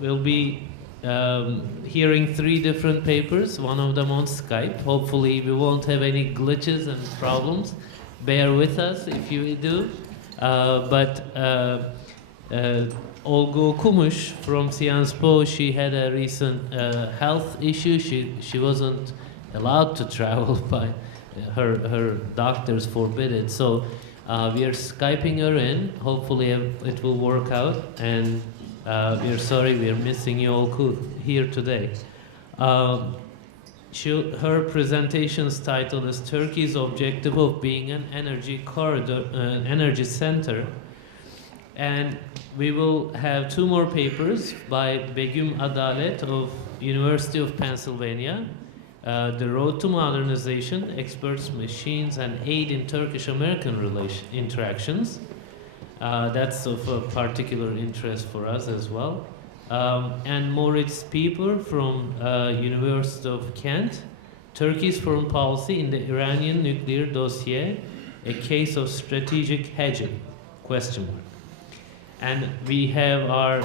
we'll be hearing 3 different papers, one of them on Skype. Hopefully we won't have any glitches and problems. Bear with us if you do. Olgu Okumus from Sciences Po, she had a recent health issue. She wasn't allowed to travel by her doctors forbid it. So we are Skyping her in. Hopefully it will work out. And we are sorry we are missing you all here today. Her presentation's title is Turkey's Objective of Being an Energy Corridor, Energy Center. And we will have 2 more papers by Begum Adalet of University of Pennsylvania. The Road to Modernization, Experts, Machines, and Aid in Turkish-American Interactions. That's of particular interest for us as well. And Moritz Pieper from University of Kent, Turkey's Foreign Policy in the Iranian Nuclear Dossier, a Case of Strategic Hedging, ? And we have our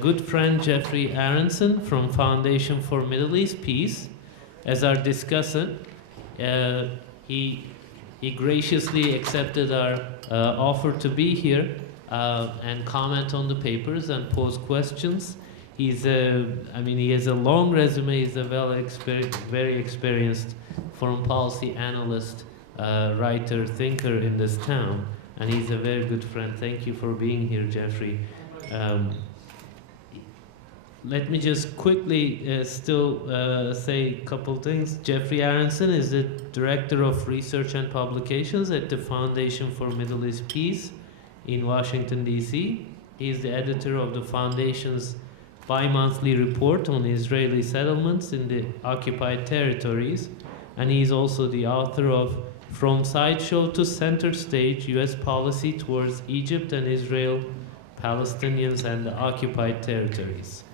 good friend Geoffrey Aronson from Foundation for Middle East Peace as our discussant. He graciously accepted our offer to be here and comment on the papers and pose questions. He has a long resume. He's a very experienced foreign policy analyst, writer, thinker in this town. And he's a very good friend. Thank you for being here, Geoffrey. Let me just quickly say a couple things. Geoffrey Aronson is the Director of Research and Publications at the Foundation for Middle East Peace in Washington, D.C. He is the editor of the Foundation's bi-monthly report on Israeli settlements in the occupied territories. And he's also the author of From Sideshow to Center Stage, U.S. Policy Towards Egypt and Israel, Palestinians and the Occupied Territories.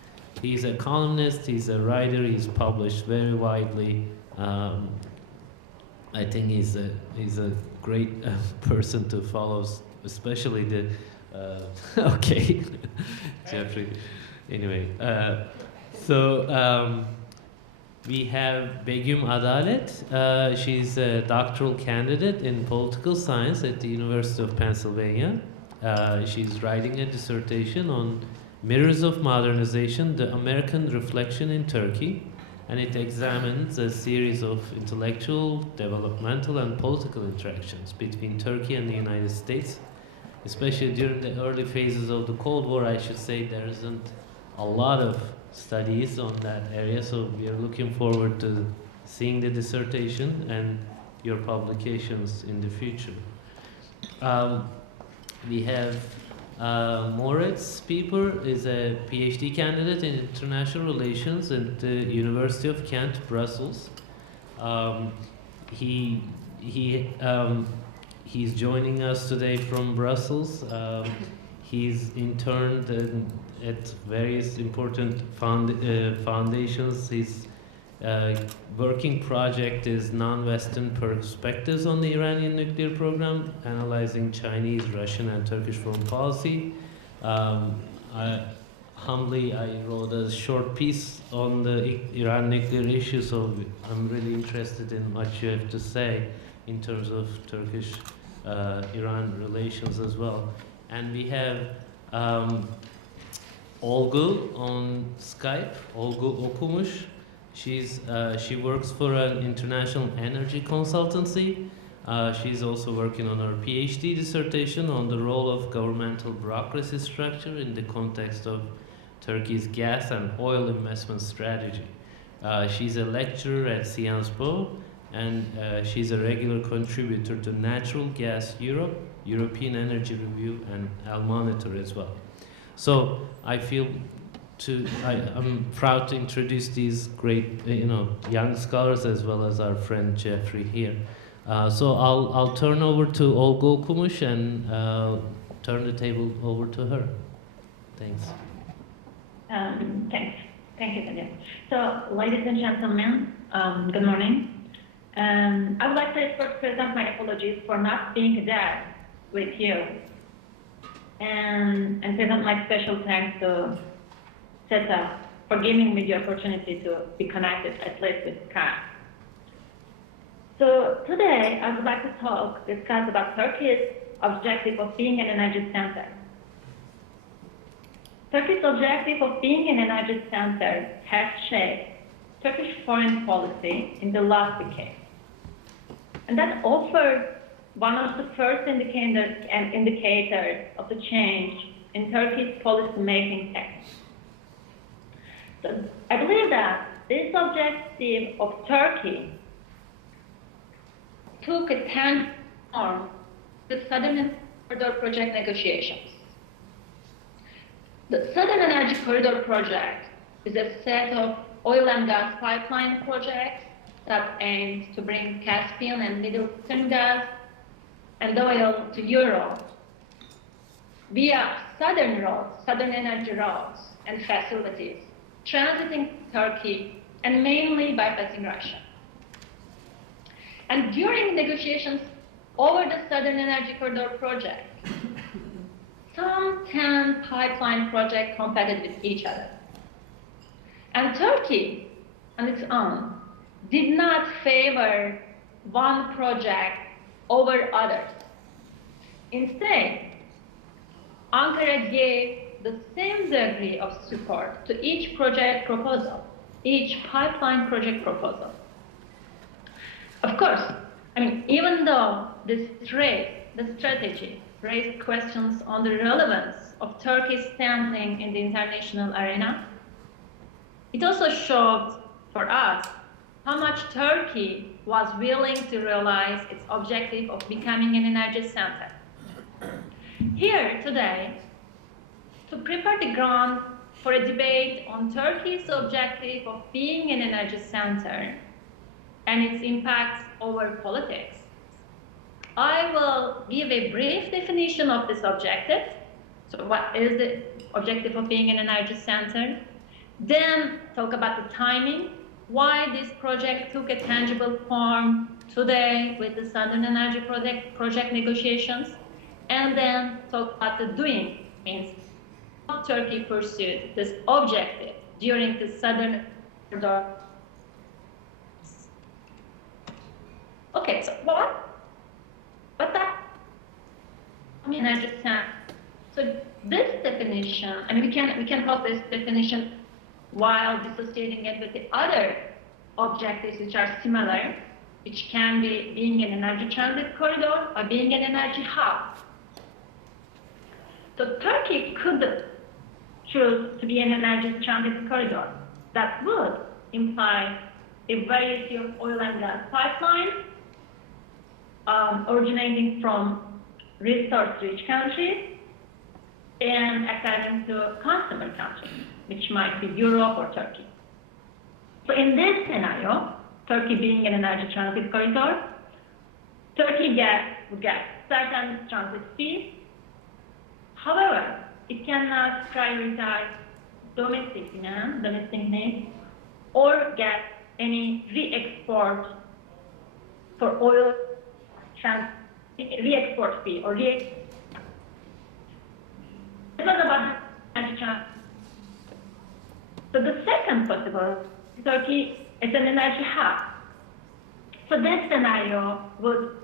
He's a columnist, he's a writer, he's published very widely. I think he's a great person to follow, especially the, okay, Geoffrey. Anyway, we have Begum Adalet. She's a doctoral candidate in political science at the University of Pennsylvania. She's writing a dissertation on Mirrors of Modernization, the American Reflection in Turkey, and it examines a series of intellectual, developmental, and political interactions between Turkey and the United States, especially during the early phases of the Cold War. I should say there isn't a lot of studies on that area, so we are looking forward to seeing the dissertation and your publications in the future. We have Moritz Pieper is a PhD candidate in international relations at the University of Kent, Brussels. He's joining us today from Brussels. He's interned at various important foundations. His working project is Non-Western Perspectives on the Iranian Nuclear Program, analyzing Chinese, Russian, and Turkish foreign policy. I wrote a short piece on the Iran nuclear issue, so I'm really interested in what you have to say in terms of Turkish-Iran relations as well. And we have Olgu on Skype, Olgu Okumus. She works for an international energy consultancy. She's also working on her PhD dissertation on the role of governmental bureaucracy structure in the context of Turkey's gas and oil investment strategy. She's a lecturer at Sciences Po, and she's a regular contributor to Natural Gas Europe, European Energy Review, and Al Monitor as well. So I'm proud to introduce these great, young scholars as well as our friend Geoffrey here. So I'll turn over to Olgu Okumus and turn the table over to her. Thanks. Thank you, Kadir. So, ladies and gentlemen, good morning. I would like to first present my apologies for not being there with you, and present my special thanks to SETA, for giving me the opportunity to be connected at least with Kanat. So today I would like to discuss about Turkey's objective of being an energy center. Turkey's objective of being an energy center has shaped Turkish foreign policy in the last decade. And that offered one of the first indicators of the change in Turkey's policy-making techniques. So I believe that this objective of Turkey took a tangible form with Southern Corridor project negotiations. The Southern Energy Corridor project is a set of oil and gas pipeline projects that aims to bring Caspian and Middle Eastern gas and oil to Europe via southern roads, southern energy roads and facilities, transiting Turkey and mainly bypassing Russia. And during negotiations over the Southern Energy Corridor project, some 10 pipeline projects competed with each other. And Turkey, on its own, did not favor one project over others. Instead, Ankara gave the same degree of support to each project proposal, each pipeline project proposal. Of course, even though this strategy raised questions on the relevance of Turkey's standing in the international arena, it also showed for us how much Turkey was willing to realize its objective of becoming an energy center. Here today, to prepare the ground for a debate on Turkey's objective of being an energy center and its impacts over politics, I will give a brief definition of this objective. So what is the objective of being an energy center? Then talk about the timing, why this project took a tangible form today with the Southern Energy project negotiations, and then talk about the doing, means how Turkey pursued this objective during the Southern Corridor. Okay, so energy center. So this definition, we can hold this definition while dissociating it with the other objectives which are similar, which can be being an energy transit corridor or being an energy hub. So Turkey could choose to be an energy transit corridor. That would imply a variety of oil and gas pipelines originating from resource-rich countries and according to consumer countries, which might be Europe or Turkey. So in this scenario, Turkey being an energy transit corridor, Turkey would get certain transit fees. However, it cannot prioritize domestic demand, domestic needs, or get any re-export for oil re-export fee or this was about energy transit. So the second possible, Turkey is an energy hub. So this scenario would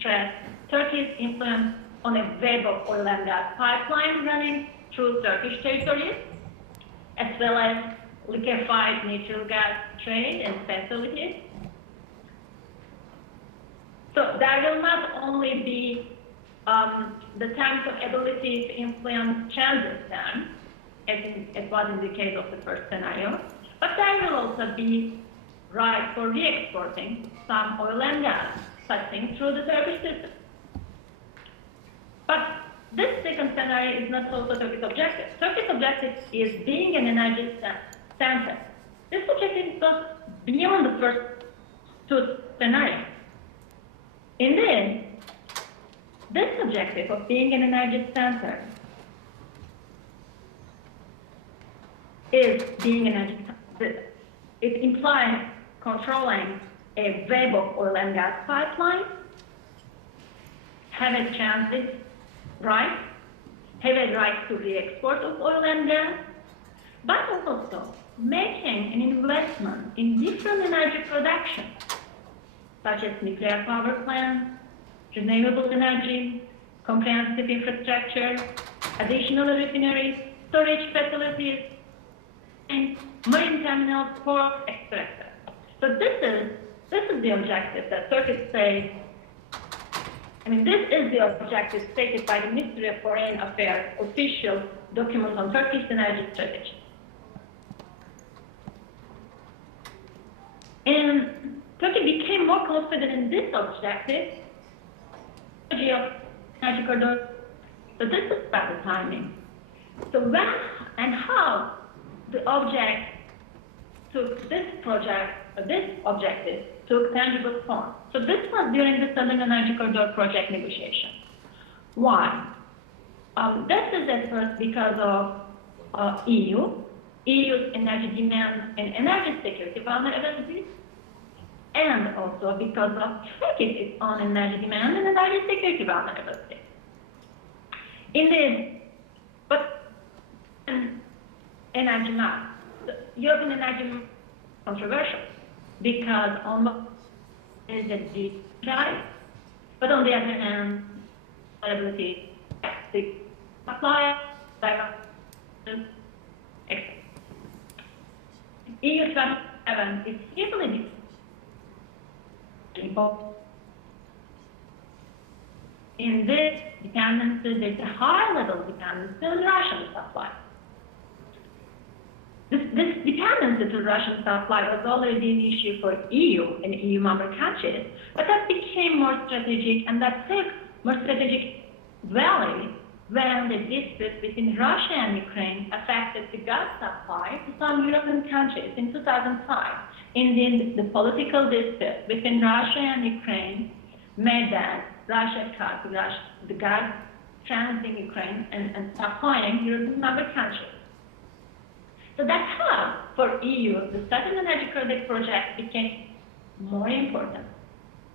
stress Turkey's influence on a web of oil and gas pipelines running through Turkish territories, as well as liquefied natural gas trade and facilities. So there will not only be the terms of ability to influence transit time, as it was in the case of the first scenario, but there will also be right for re-exporting some oil and gas passing through the Turkish system. But this second scenario is not also Turkey's objective. Turkey's objective is being an energy center. This objective goes beyond the first two scenarios. Indeed, this objective of being an energy center is being an energy center. It implies controlling a web of oil and gas pipelines, have a transit right, have a right to re-export of oil and gas, but also making an investment in different energy production, such as nuclear power plants, renewable energy, comprehensive infrastructure, additional refineries, storage facilities, and marine terminals, ports, etc. So this is the objective that Turkey says. I mean, this is the objective stated by the Ministry of Foreign Affairs official document on Turkey's energy strategy. And Turkey became more confident in this objective of energy corridor. So this is about the timing. So when and how the object took this project, this objective took tangible form. So this was during the Southern Energy Corridor project negotiation. Why? This is at first because of EU's energy demand and energy security vulnerabilities, and also because of Turkey's own energy demand and energy security vulnerability. Indeed, but energy map, the European energy map is controversial because almost is a deep dive, but on the other hand, availability, the supply, diversion, etc. EU 27 is easily involved in this dependency. There's a high level of dependency on Russian supply. This dependency to Russian supply was already an issue for EU and EU member countries, but that became more strategic, and that took more strategic value when the dispute between Russia and Ukraine affected the gas supply to some European countries in 2005. Indeed, the political dispute between Russia and Ukraine made that Russia cut the gas transiting Ukraine and supplying European member countries. So that's how, for EU, the Southern Energy Corridor project became more important.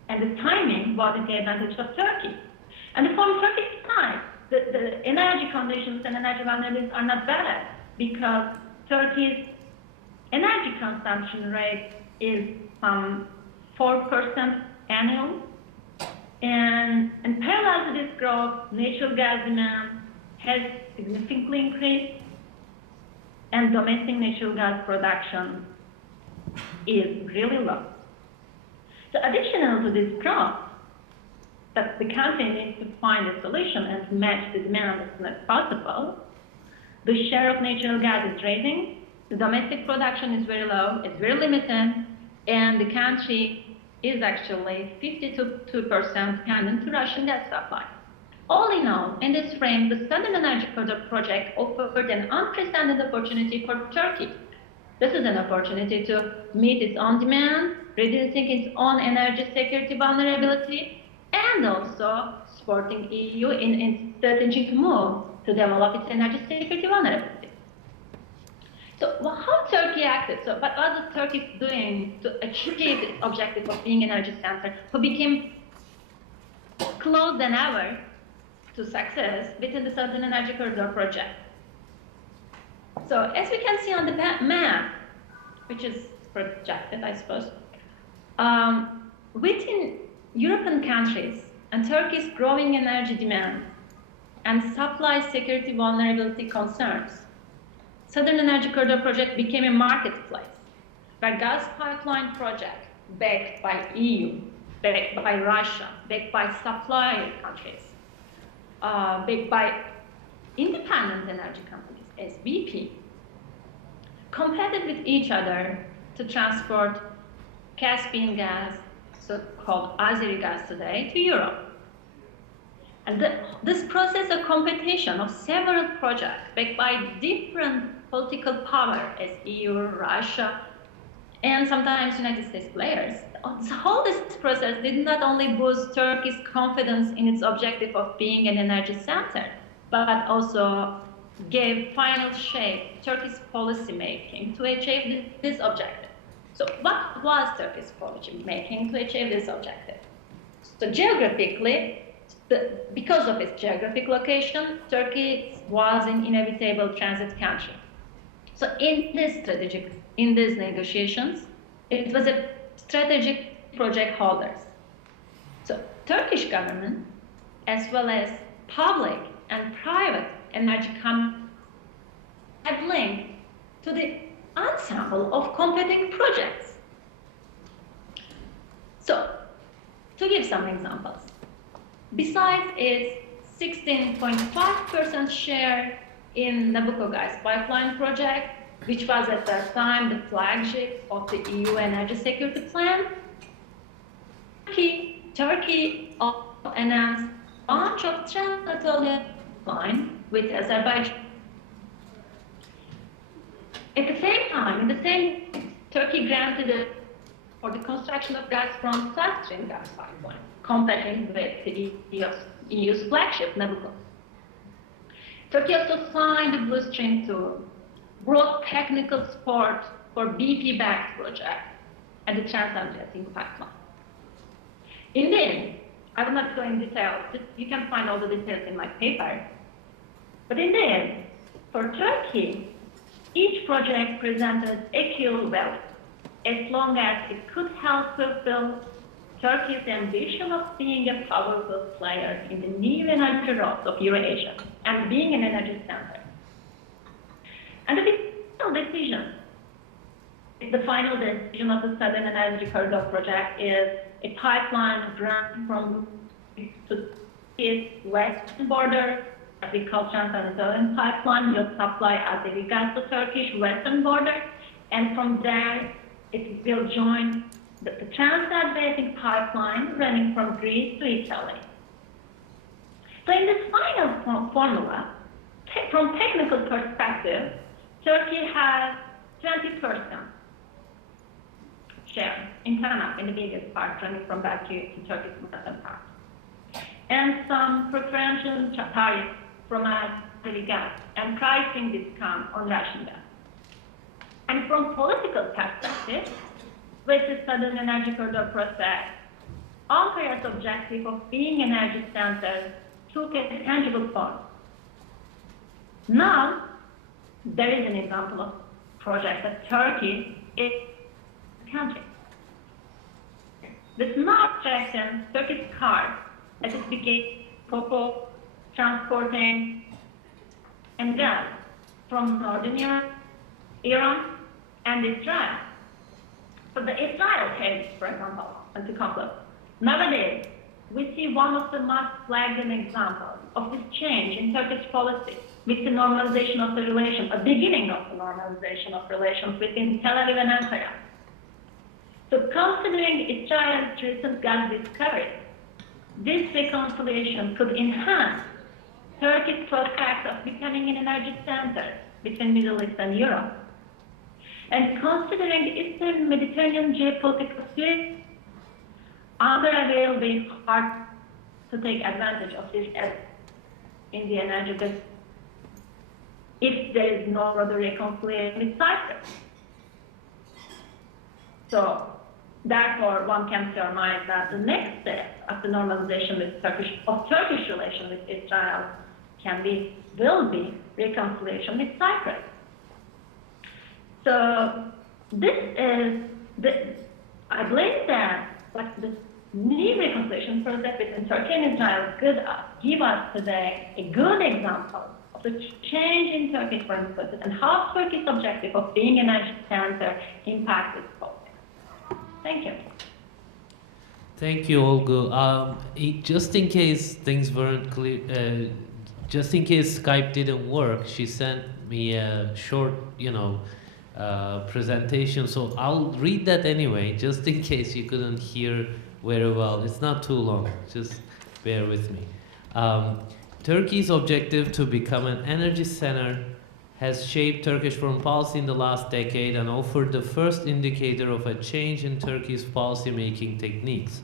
And the timing was at the advantage of Turkey. And from Turkey's side, the energy conditions and energy vulnerabilities are not bad, because Turkey's energy consumption rate is 4% annual. And parallel to this growth, natural gas demand has significantly increased, and domestic natural gas production is really low. So additional to this growth, that the country needs to find a solution and to match the demand as soon as possible, the share of natural gas is rising, the domestic production is very low, it's very limited, and the country is actually 52% dependent to Russian gas supply. All in all, in this frame, the Southern Energy Corridor project offered an unprecedented opportunity for Turkey. This is an opportunity to meet its own demand, reducing its own energy security vulnerability, and also supporting EU in its strategic move to develop its energy security vulnerability. So how Turkey acted? So what was Turkey doing to achieve its objective of being an energy center, who became closer than ever to success within the Southern Energy Corridor project? So as we can see on the map, which is projected, I suppose, within European countries and Turkey's growing energy demand and supply security vulnerability concerns, Southern Energy Corridor project became a marketplace where gas pipeline projects backed by EU, backed by Russia, backed by supplier countries, backed by independent energy companies as BP, competed with each other to transport Caspian gas, so-called Azeri gas today, to Europe. And this process of competition of several projects backed by different political power as EU, Russia, and sometimes United States players, all this process did not only boost Turkey's confidence in its objective of being an energy center, but also gave final shape to Turkey's policy making to achieve this objective. So what was Turkey's policy making to achieve this objective? So geographically, because of its geographic location, Turkey was an inevitable transit country. So in these negotiations, it was a strategic project holders. So Turkish government, as well as public and private energy companies, had linked to the ensemble of competing projects. So, to give some examples, besides its 16.5% share in Nabucco gas pipeline project, which was at that time the flagship of the EU energy security plan, Turkey also announced launch of Trans-Anatolian line with Azerbaijan. At the same time, Turkey granted for the construction of Gazprom's South Stream gas pipeline, competing with the EU's flagship Nabucco. Turkey also signed the Blue Stream 2, brought technical support for BP-backed project and the Trans-Anatolian pipeline. In the end, I will not go in detail, you can find all the details in my paper. But in the end, for Turkey, each project presented equal value, as long as it could help fulfill Turkey's ambition of being a powerful player in the new energy routes of Eurasia and being an energy center. And the final decision of the Southern Energy Corridor project is a pipeline running from to its western border, that we call Trans-Anatolian pipeline, will supply Azeri gas to Turkish western border, and from there it will join the Trans-Adriatic pipeline running from Greece to Italy. So in this final formula, from technical perspective, Turkey has 20% share in Kanat, in the biggest part, running from Baku to Turkey's western part, and some preferential tariffs from Azeri gas and pricing discount on Russian gas. And from political perspective, with the Southern Energy Corridor process, Ankara''s objective of being an energy center took a tangible form. Now, there is an example of project that Turkey is a country. This now strengthens Turkey's card as it became cocoa, transporting, and gas from Northern Iran and Israel. So the Israel case, for example, and to conclude, nowadays we see one of the most flagrant examples of this change in Turkish policy with the normalization of the relation, a beginning of the normalization of relations between Tel Aviv and Ankara. So considering Israel's recent gas discovery, this reconciliation could enhance Turkey's prospects of becoming an energy center between Middle East and Europe. And considering the Eastern Mediterranean geopolitical situation, Ankara will be hard to take advantage of this in the energy business if there is no further reconciliation with Cyprus. So, therefore, one can surmise that the next step of the normalization with Turkish relations with Israel will be reconciliation with Cyprus. So I believe that the new reconciliation process between Turkey and Israel could give us today a good example of the change in Turkish foreign policy and how Turkey's objective of being an energy center impacts its policy. Thank you. Thank you, Olgu. Just in case things weren't clear, just in case Skype didn't work, she sent me a short, presentation. So I'll read that anyway, just in case you couldn't hear very well. It's not too long. Just bear with me. Turkey's objective to become an energy center has shaped Turkish foreign policy in the last decade and offered the first indicator of a change in Turkey's policy-making techniques.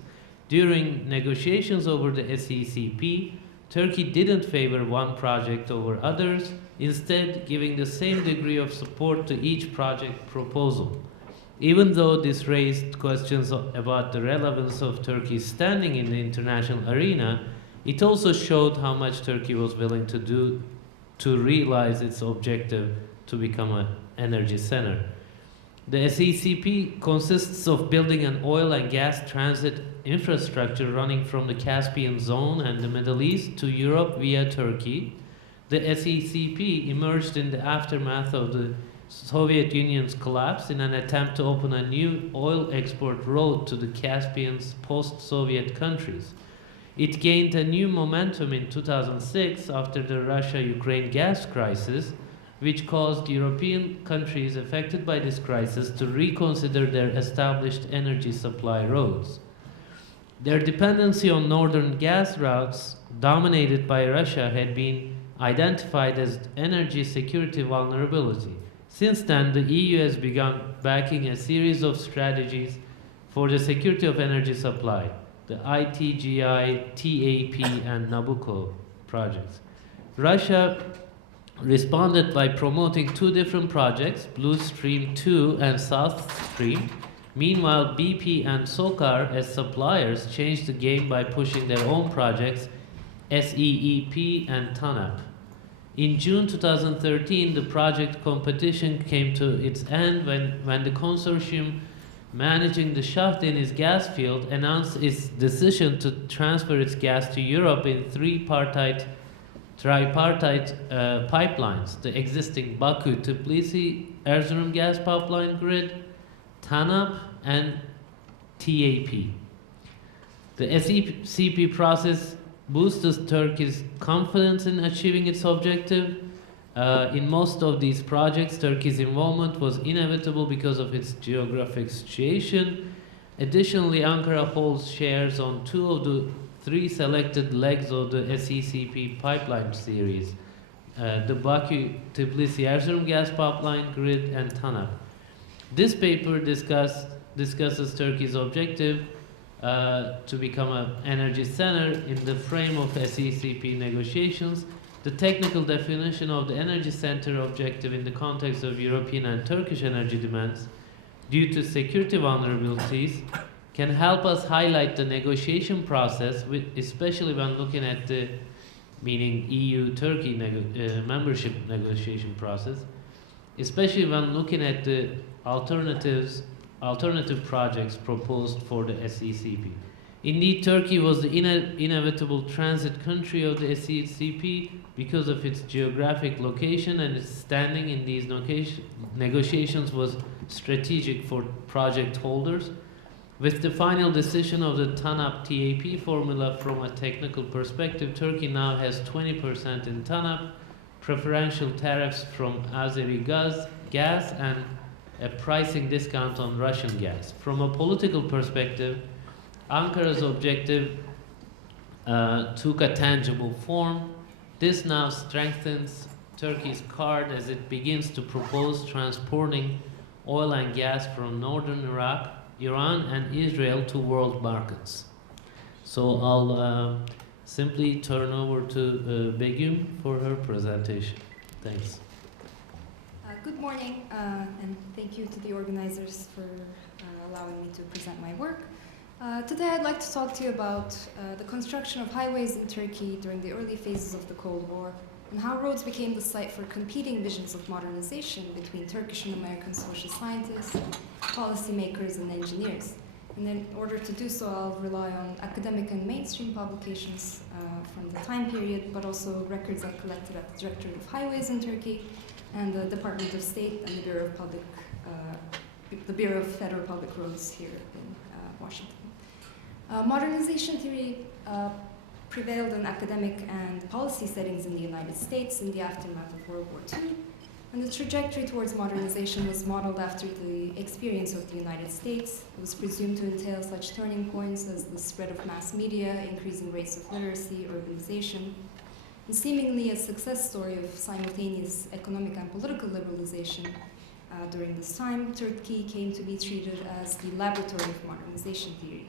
During negotiations over the SECP, Turkey didn't favor one project over others, instead giving the same degree of support to each project proposal. Even though this raised questions about the relevance of Turkey's standing in the international arena, it also showed how much Turkey was willing to do to realize its objective to become energy center. The SECP consists of building an oil and gas transit infrastructure running from the Caspian zone and the Middle East to Europe via Turkey. The SECP emerged in the aftermath of the Soviet Union's collapse in an attempt to open a new oil export road to the Caspian's post-Soviet countries. It gained a new momentum in 2006 after the Russia-Ukraine gas crisis, which caused European countries affected by this crisis to reconsider their established energy supply roads. Their dependency on northern gas routes, dominated by Russia, had been identified as energy security vulnerability. Since then, the EU has begun backing a series of strategies for the security of energy supply, the ITGI, TAP, and Nabucco projects. Russia responded by promoting two different projects, Blue Stream 2 and South Stream. Meanwhile, BP and SOCAR as suppliers changed the game by pushing their own projects, SEEP and TANAP. In June 2013, the project competition came to its end when the consortium managing the Shah Deniz gas field announced its decision to transfer its gas to Europe in tripartite pipelines, the existing Baku-Tbilisi-Erzurum gas pipeline grid, TANAP, and TAP. The SECP process boosted Turkey's confidence in achieving its objective. In most of these projects, Turkey's involvement was inevitable because of its geographic situation. Additionally, Ankara holds shares on two of the three selected legs of the SECP pipeline series, the Baku-Tbilisi-Erzurum gas pipeline grid and TANAP. This paper discusses Turkey's objective to become an energy center in the frame of SECP negotiations. The technical definition of the energy center objective in the context of European and Turkish energy demands due to security vulnerabilities can help us highlight the negotiation process, especially when looking at the, meaning EU-Turkey membership negotiation process, especially when looking at the alternative projects proposed for the SECP. Indeed, Turkey was the inevitable transit country of the SECP because of its geographic location, and its standing in these negotiations was strategic for project holders. With the final decision of the TANAP-TAP formula from a technical perspective, Turkey now has 20% in TANAP, preferential tariffs from Azeri gas, and a pricing discount on Russian gas. From a political perspective, Ankara's objective took a tangible form. This now strengthens Turkey's card as it begins to propose transporting oil and gas from northern Iraq, Iran, and Israel to world markets. So I'll simply turn over to Begum for her presentation. Thanks. Good morning, and thank you to the organizers for allowing me to present my work. Today I'd like to talk to you about the construction of highways in Turkey during the early phases of the Cold War, and how roads became the site for competing visions of modernization between Turkish and American social scientists, policymakers, and engineers. And in order to do so, I'll rely on academic and mainstream publications from the time period, but also records I collected at the Directorate of Highways in Turkey, and the Department of State and the Bureau of Federal Public Roads here in Washington. Modernization theory prevailed in academic and policy settings in the United States in the aftermath of World War II, and the trajectory towards modernization was modeled after the experience of the United States. It was presumed to entail such turning points as the spread of mass media, increasing rates of literacy, urbanization, and seemingly a success story of simultaneous economic and political liberalization. During this time, Turkey came to be treated as the laboratory of modernization theory.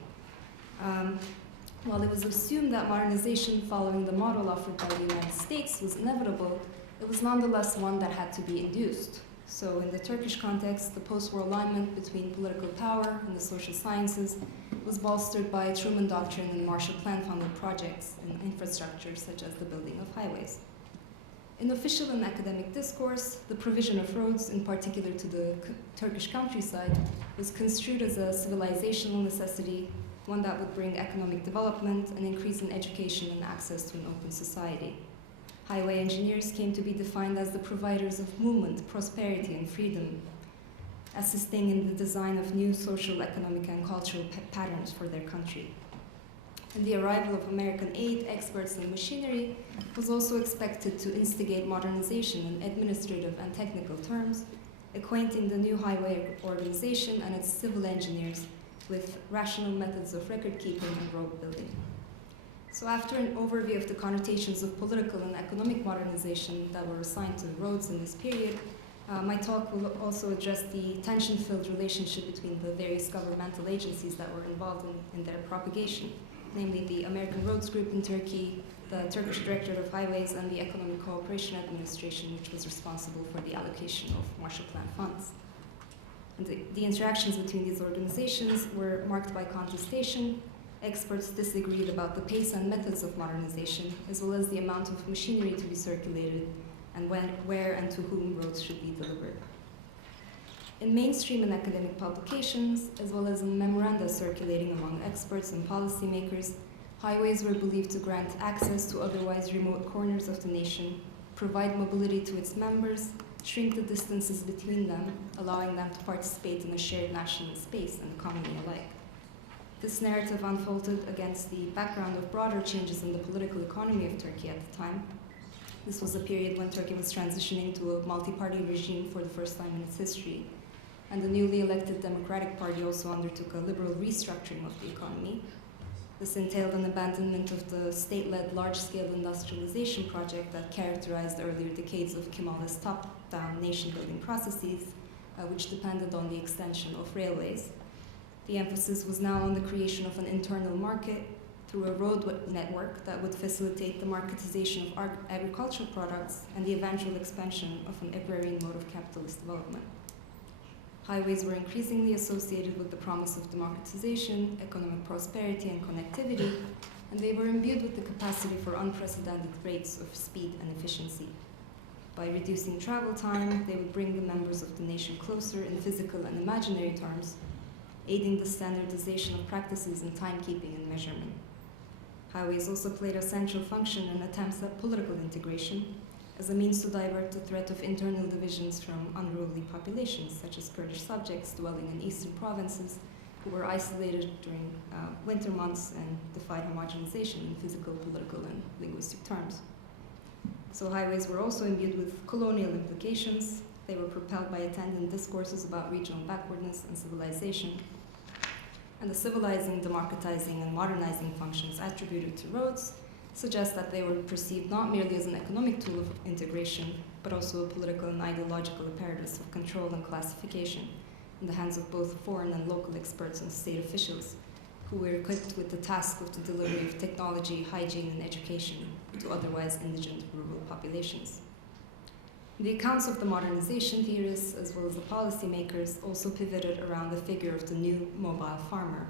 While it was assumed that modernization following the model offered by the United States was inevitable, it was nonetheless one that had to be induced. So in the Turkish context, the post-war alignment between political power and the social sciences was bolstered by Truman Doctrine and Marshall Plan-funded projects and infrastructure such as the building of highways. In official and academic discourse, the provision of roads, in particular to the Turkish countryside, was construed as a civilizational necessity, one that would bring economic development and increase in education and access to an open society. Highway engineers came to be defined as the providers of movement, prosperity, and freedom, assisting in the design of new social, economic, and cultural patterns for their country. And the arrival of American aid, experts, and machinery was also expected to instigate modernization in administrative and technical terms, acquainting the new highway organization and its civil engineers with rational methods of record keeping and road building. So after an overview of the connotations of political and economic modernization that were assigned to roads in this period, my talk will also address the tension-filled relationship between the various governmental agencies that were involved in their propagation, namely the American Roads Group in Turkey, the Turkish Directorate of Highways, and the Economic Cooperation Administration, which was responsible for the allocation of Marshall Plan funds. And the interactions between these organizations were marked by contestation. Experts disagreed about the pace and methods of modernization, as well as the amount of machinery to be circulated, and when, where, and to whom roads should be delivered. In mainstream and academic publications, as well as in memoranda circulating among experts and policymakers, highways were believed to grant access to otherwise remote corners of the nation, provide mobility to its members, shrink the distances between them, allowing them to participate in a shared national space and economy alike. This narrative unfolded against the background of broader changes in the political economy of Turkey at the time. This was a period when Turkey was transitioning to a multi-party regime for the first time in its history, and the newly elected Democratic Party also undertook a liberal restructuring of the economy. This entailed an abandonment of the state-led large-scale industrialization project that characterized earlier decades of Kemalist top-down nation-building processes, which depended on the extension of railways. The emphasis was now on the creation of an internal market through a road network that would facilitate the marketization of agricultural products and the eventual expansion of an agrarian mode of capitalist development. Highways were increasingly associated with the promise of democratization, economic prosperity, and connectivity, and they were imbued with the capacity for unprecedented rates of speed and efficiency. By reducing travel time, they would bring the members of the nation closer in physical and imaginary terms, aiding the standardization of practices in timekeeping and measurement. Highways also played a central function in attempts at political integration as a means to divert the threat of internal divisions from unruly populations, such as Kurdish subjects dwelling in eastern provinces who were isolated during winter months and defied homogenization in physical, political, and linguistic terms. So highways were also imbued with colonial implications. They were propelled by attendant discourses about regional backwardness and civilization. And the civilizing, democratizing, and modernizing functions attributed to roads suggest that they were perceived not merely as an economic tool of integration, but also a political and ideological apparatus of control and classification in the hands of both foreign and local experts and state officials, who were equipped with the task of the delivery of technology, hygiene, and education to otherwise indigent rural populations. The accounts of the modernization theorists, as well as the policymakers, also pivoted around the figure of the new mobile farmer.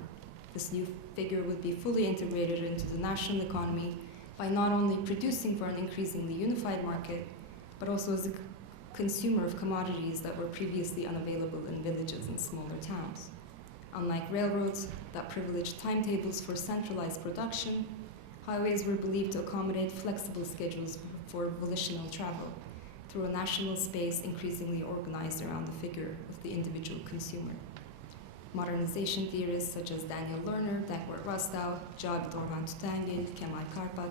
This new figure would be fully integrated into the national economy by not only producing for an increasingly unified market, but also as a consumer of commodities that were previously unavailable in villages and smaller towns. Unlike railroads that privileged timetables for centralized production, highways were believed to accommodate flexible schedules for volitional travel through a national space increasingly organized around the figure of the individual consumer. Modernization theorists such as Daniel Lerner, Dankert Rostow, Cavit Orhan Tütengil, Kemal Karpat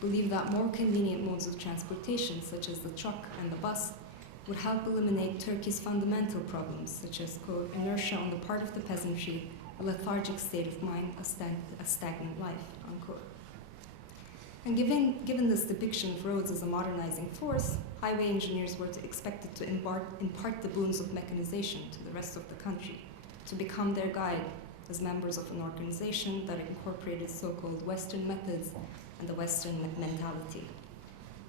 believe that more convenient modes of transportation, such as the truck and the bus, would help eliminate Turkey's fundamental problems, such as, quote, inertia on the part of the peasantry, a lethargic state of mind, a stagnant life, unquote. And given this depiction of roads as a modernizing force, highway engineers were expected to impart the boons of mechanization to the rest of the country, to become their guide as members of an organization that incorporated so-called Western methods and the Western mentality.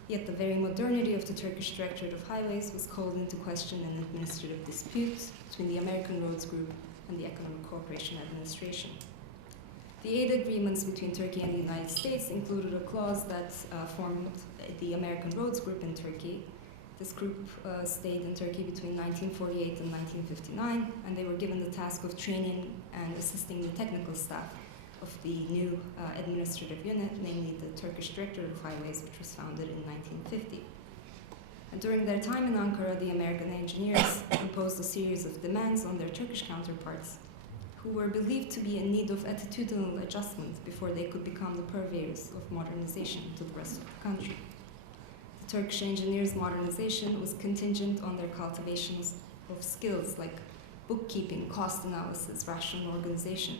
Yet the very modernity of the Turkish Directorate of Highways was called into question in administrative disputes between the American Roads Group and the Economic Cooperation Administration. The aid agreements between Turkey and the United States included a clause that formed the American Roads Group in Turkey. This group stayed in Turkey between 1948 and 1959, and they were given the task of training and assisting the technical staff of the new administrative unit, namely the Turkish Directorate of Highways, which was founded in 1950. And during their time in Ankara, the American engineers imposed a series of demands on their Turkish counterparts, who were believed to be in need of attitudinal adjustment before they could become the purveyors of modernization to the rest of the country. The Turkish engineers' modernization was contingent on their cultivations of skills like bookkeeping, cost analysis, rational organization.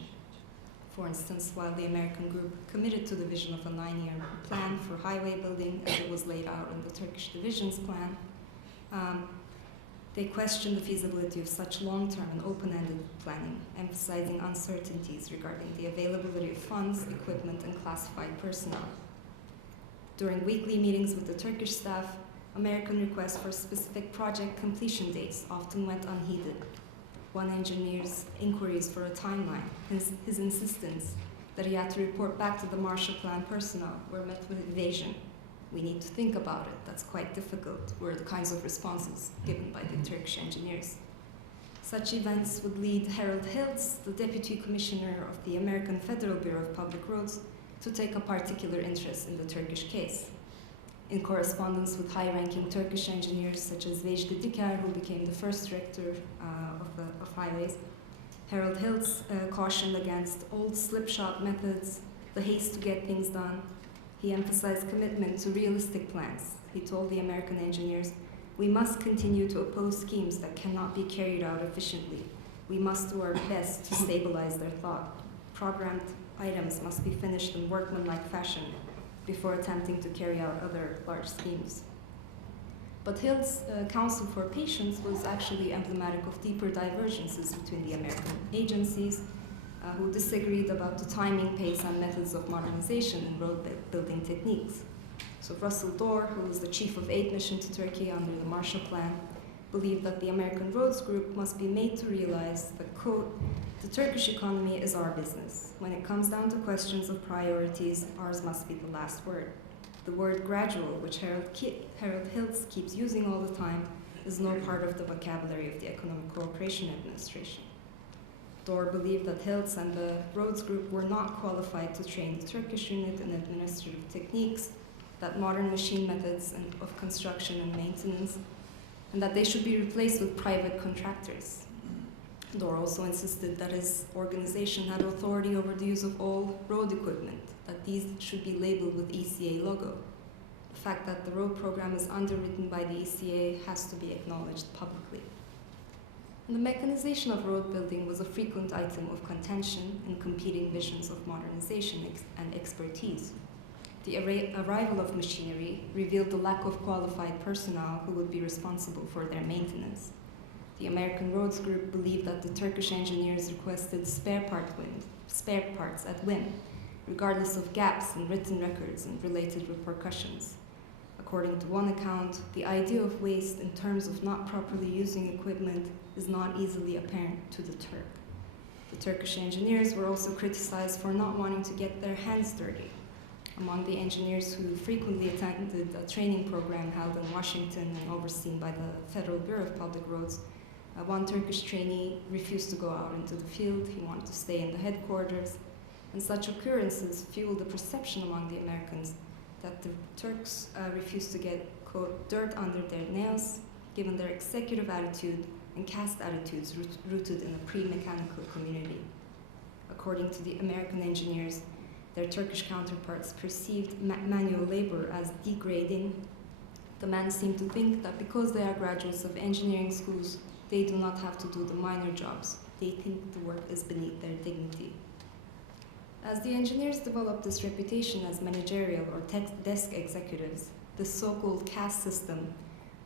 For instance, while the American group committed to the vision of a 9-year plan for highway building, as it was laid out in the Turkish division's plan, they questioned the feasibility of such long-term and open-ended planning, emphasizing uncertainties regarding the availability of funds, equipment, and classified personnel. During weekly meetings with the Turkish staff, American requests for specific project completion dates often went unheeded. One engineer's inquiries for a timeline, his insistence that he had to report back to the Marshall Plan personnel, were met with evasion. We need to think about it, that's quite difficult, were the kinds of responses given by the Turkish engineers. Such events would lead Harold Hiltz, the Deputy Commissioner of the American Federal Bureau of Public Roads, to take a particular interest in the Turkish case. In correspondence with high-ranking Turkish engineers such as Vejdi Diker, who became the first director of highways, Harold Hiltz cautioned against old slipshod methods, the haste to get things done. He emphasized commitment to realistic plans. He told the American engineers, "We must continue to oppose schemes that cannot be carried out efficiently. We must do our best to stabilize their thought. Programmed items must be finished in workmanlike fashion before attempting to carry out other large schemes." But Hill's counsel for patience was actually emblematic of deeper divergences between the American agencies, who disagreed about the timing, pace, and methods of modernization and road building techniques. So Russell Dorr, who was the chief of aid mission to Turkey under the Marshall Plan, believed that the American Roads Group must be made to realize that, quote, "The Turkish economy is our business. When it comes down to questions of priorities, ours must be the last word. The word gradual, which Harold Hiltz keeps using all the time, is no part of the vocabulary of the Economic Cooperation Administration." Dorr believed that Hiltz and the Roads Group were not qualified to train the Turkish unit in administrative techniques, that modern machine methods of construction and maintenance, and that they should be replaced with private contractors. Dorr also insisted that his organization had authority over the use of all road equipment, that these should be labeled with ECA logo. The fact that the road program is underwritten by the ECA has to be acknowledged publicly. And the mechanization of road building was a frequent item of contention in competing visions of modernization and expertise. The arrival of machinery revealed the lack of qualified personnel who would be responsible for their maintenance. The American Roads Group believed that the Turkish engineers requested spare parts at whim, regardless of gaps in written records and related repercussions. According to one account, the idea of waste in terms of not properly using equipment is not easily apparent to the Turk. The Turkish engineers were also criticized for not wanting to get their hands dirty. Among the engineers who frequently attended a training program held in Washington and overseen by the Federal Bureau of Public Roads, one Turkish trainee refused to go out into the field. He wanted to stay in the headquarters. And such occurrences fueled the perception among the Americans that the Turks refused to get, quote, dirt under their nails, given their executive attitude and caste attitudes rooted in a pre-mechanical community. According to the American engineers, their Turkish counterparts perceived manual labor as degrading. The men seemed to think that because they are graduates of engineering schools, they do not have to do the minor jobs. They think the work is beneath their dignity. As the engineers developed this reputation as managerial or desk executives, this so-called caste system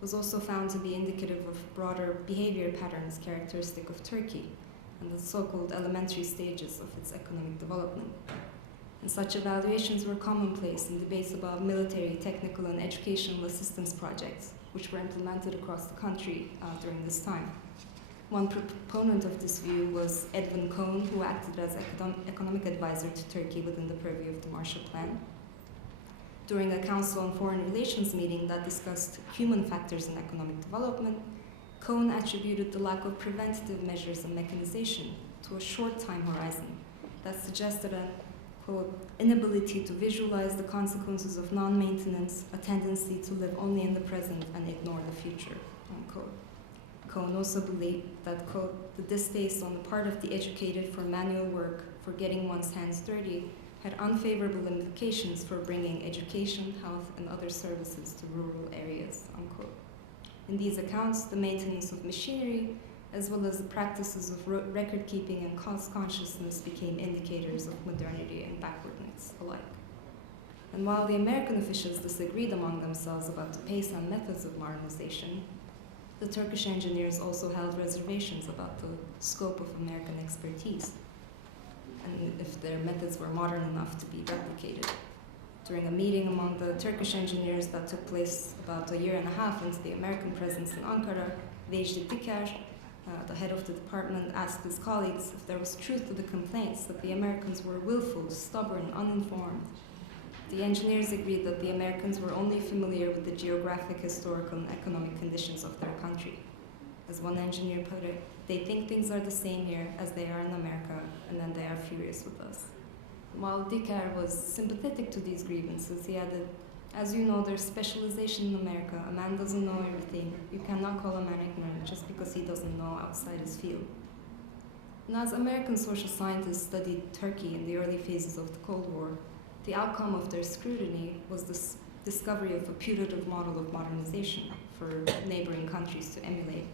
was also found to be indicative of broader behavior patterns characteristic of Turkey and the so-called elementary stages of its economic development. And such evaluations were commonplace in debates about military, technical, and educational assistance projects, which were implemented across the country during this time. One proponent of this view was Edwin Cohn, who acted as economic advisor to Turkey within the purview of the Marshall Plan. During a Council on Foreign Relations meeting that discussed human factors in economic development, Cohn attributed the lack of preventative measures and mechanization to a short time horizon that suggested a, quote, inability to visualize the consequences of non-maintenance, a tendency to live only in the present and ignore the future, unquote. Cohn also believed that, quote, the distaste on the part of the educated for manual work, for getting one's hands dirty, had unfavorable implications for bringing education, health, and other services to rural areas, unquote. In these accounts, the maintenance of machinery, as well as the practices of record keeping and cost consciousness became indicators of modernity and backwardness alike. And while the American officials disagreed among themselves about the pace and methods of modernization, the Turkish engineers also held reservations about the scope of American expertise and if their methods were modern enough to be replicated. During a meeting among the Turkish engineers that took place about a year and a half into the American presence in Ankara, Vejdi Diker, the head of the department, asked his colleagues if there was truth to the complaints that the Americans were willful, stubborn, uninformed. The engineers agreed that the Americans were only familiar with the geographic, historical, and economic conditions of their country. As one engineer put it, they think things are the same here as they are in America, and then they are furious with us. While Diker was sympathetic to these grievances, he added, as you know, there's specialization in America. A man doesn't know everything. You cannot call a man ignorant just because he doesn't know outside his field. And as American social scientists studied Turkey in the early phases of the Cold War, the outcome of their scrutiny was the discovery of a putative model of modernization for neighboring countries to emulate.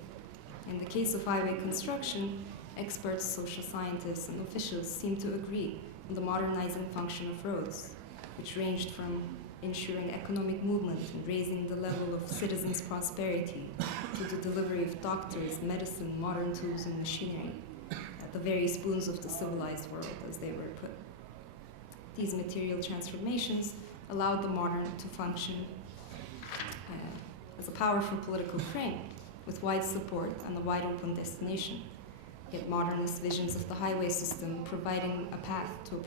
In the case of highway construction, experts, social scientists, and officials seemed to agree on the modernizing function of roads, which ranged from ensuring economic movement and raising the level of citizens' prosperity to the delivery of doctors, medicine, modern tools, and machinery, the very spoons of the civilized world, as they were put. These material transformations allowed the modern to function as a powerful political frame with wide support and a wide open destination. Yet modernist visions of the highway system providing a path to a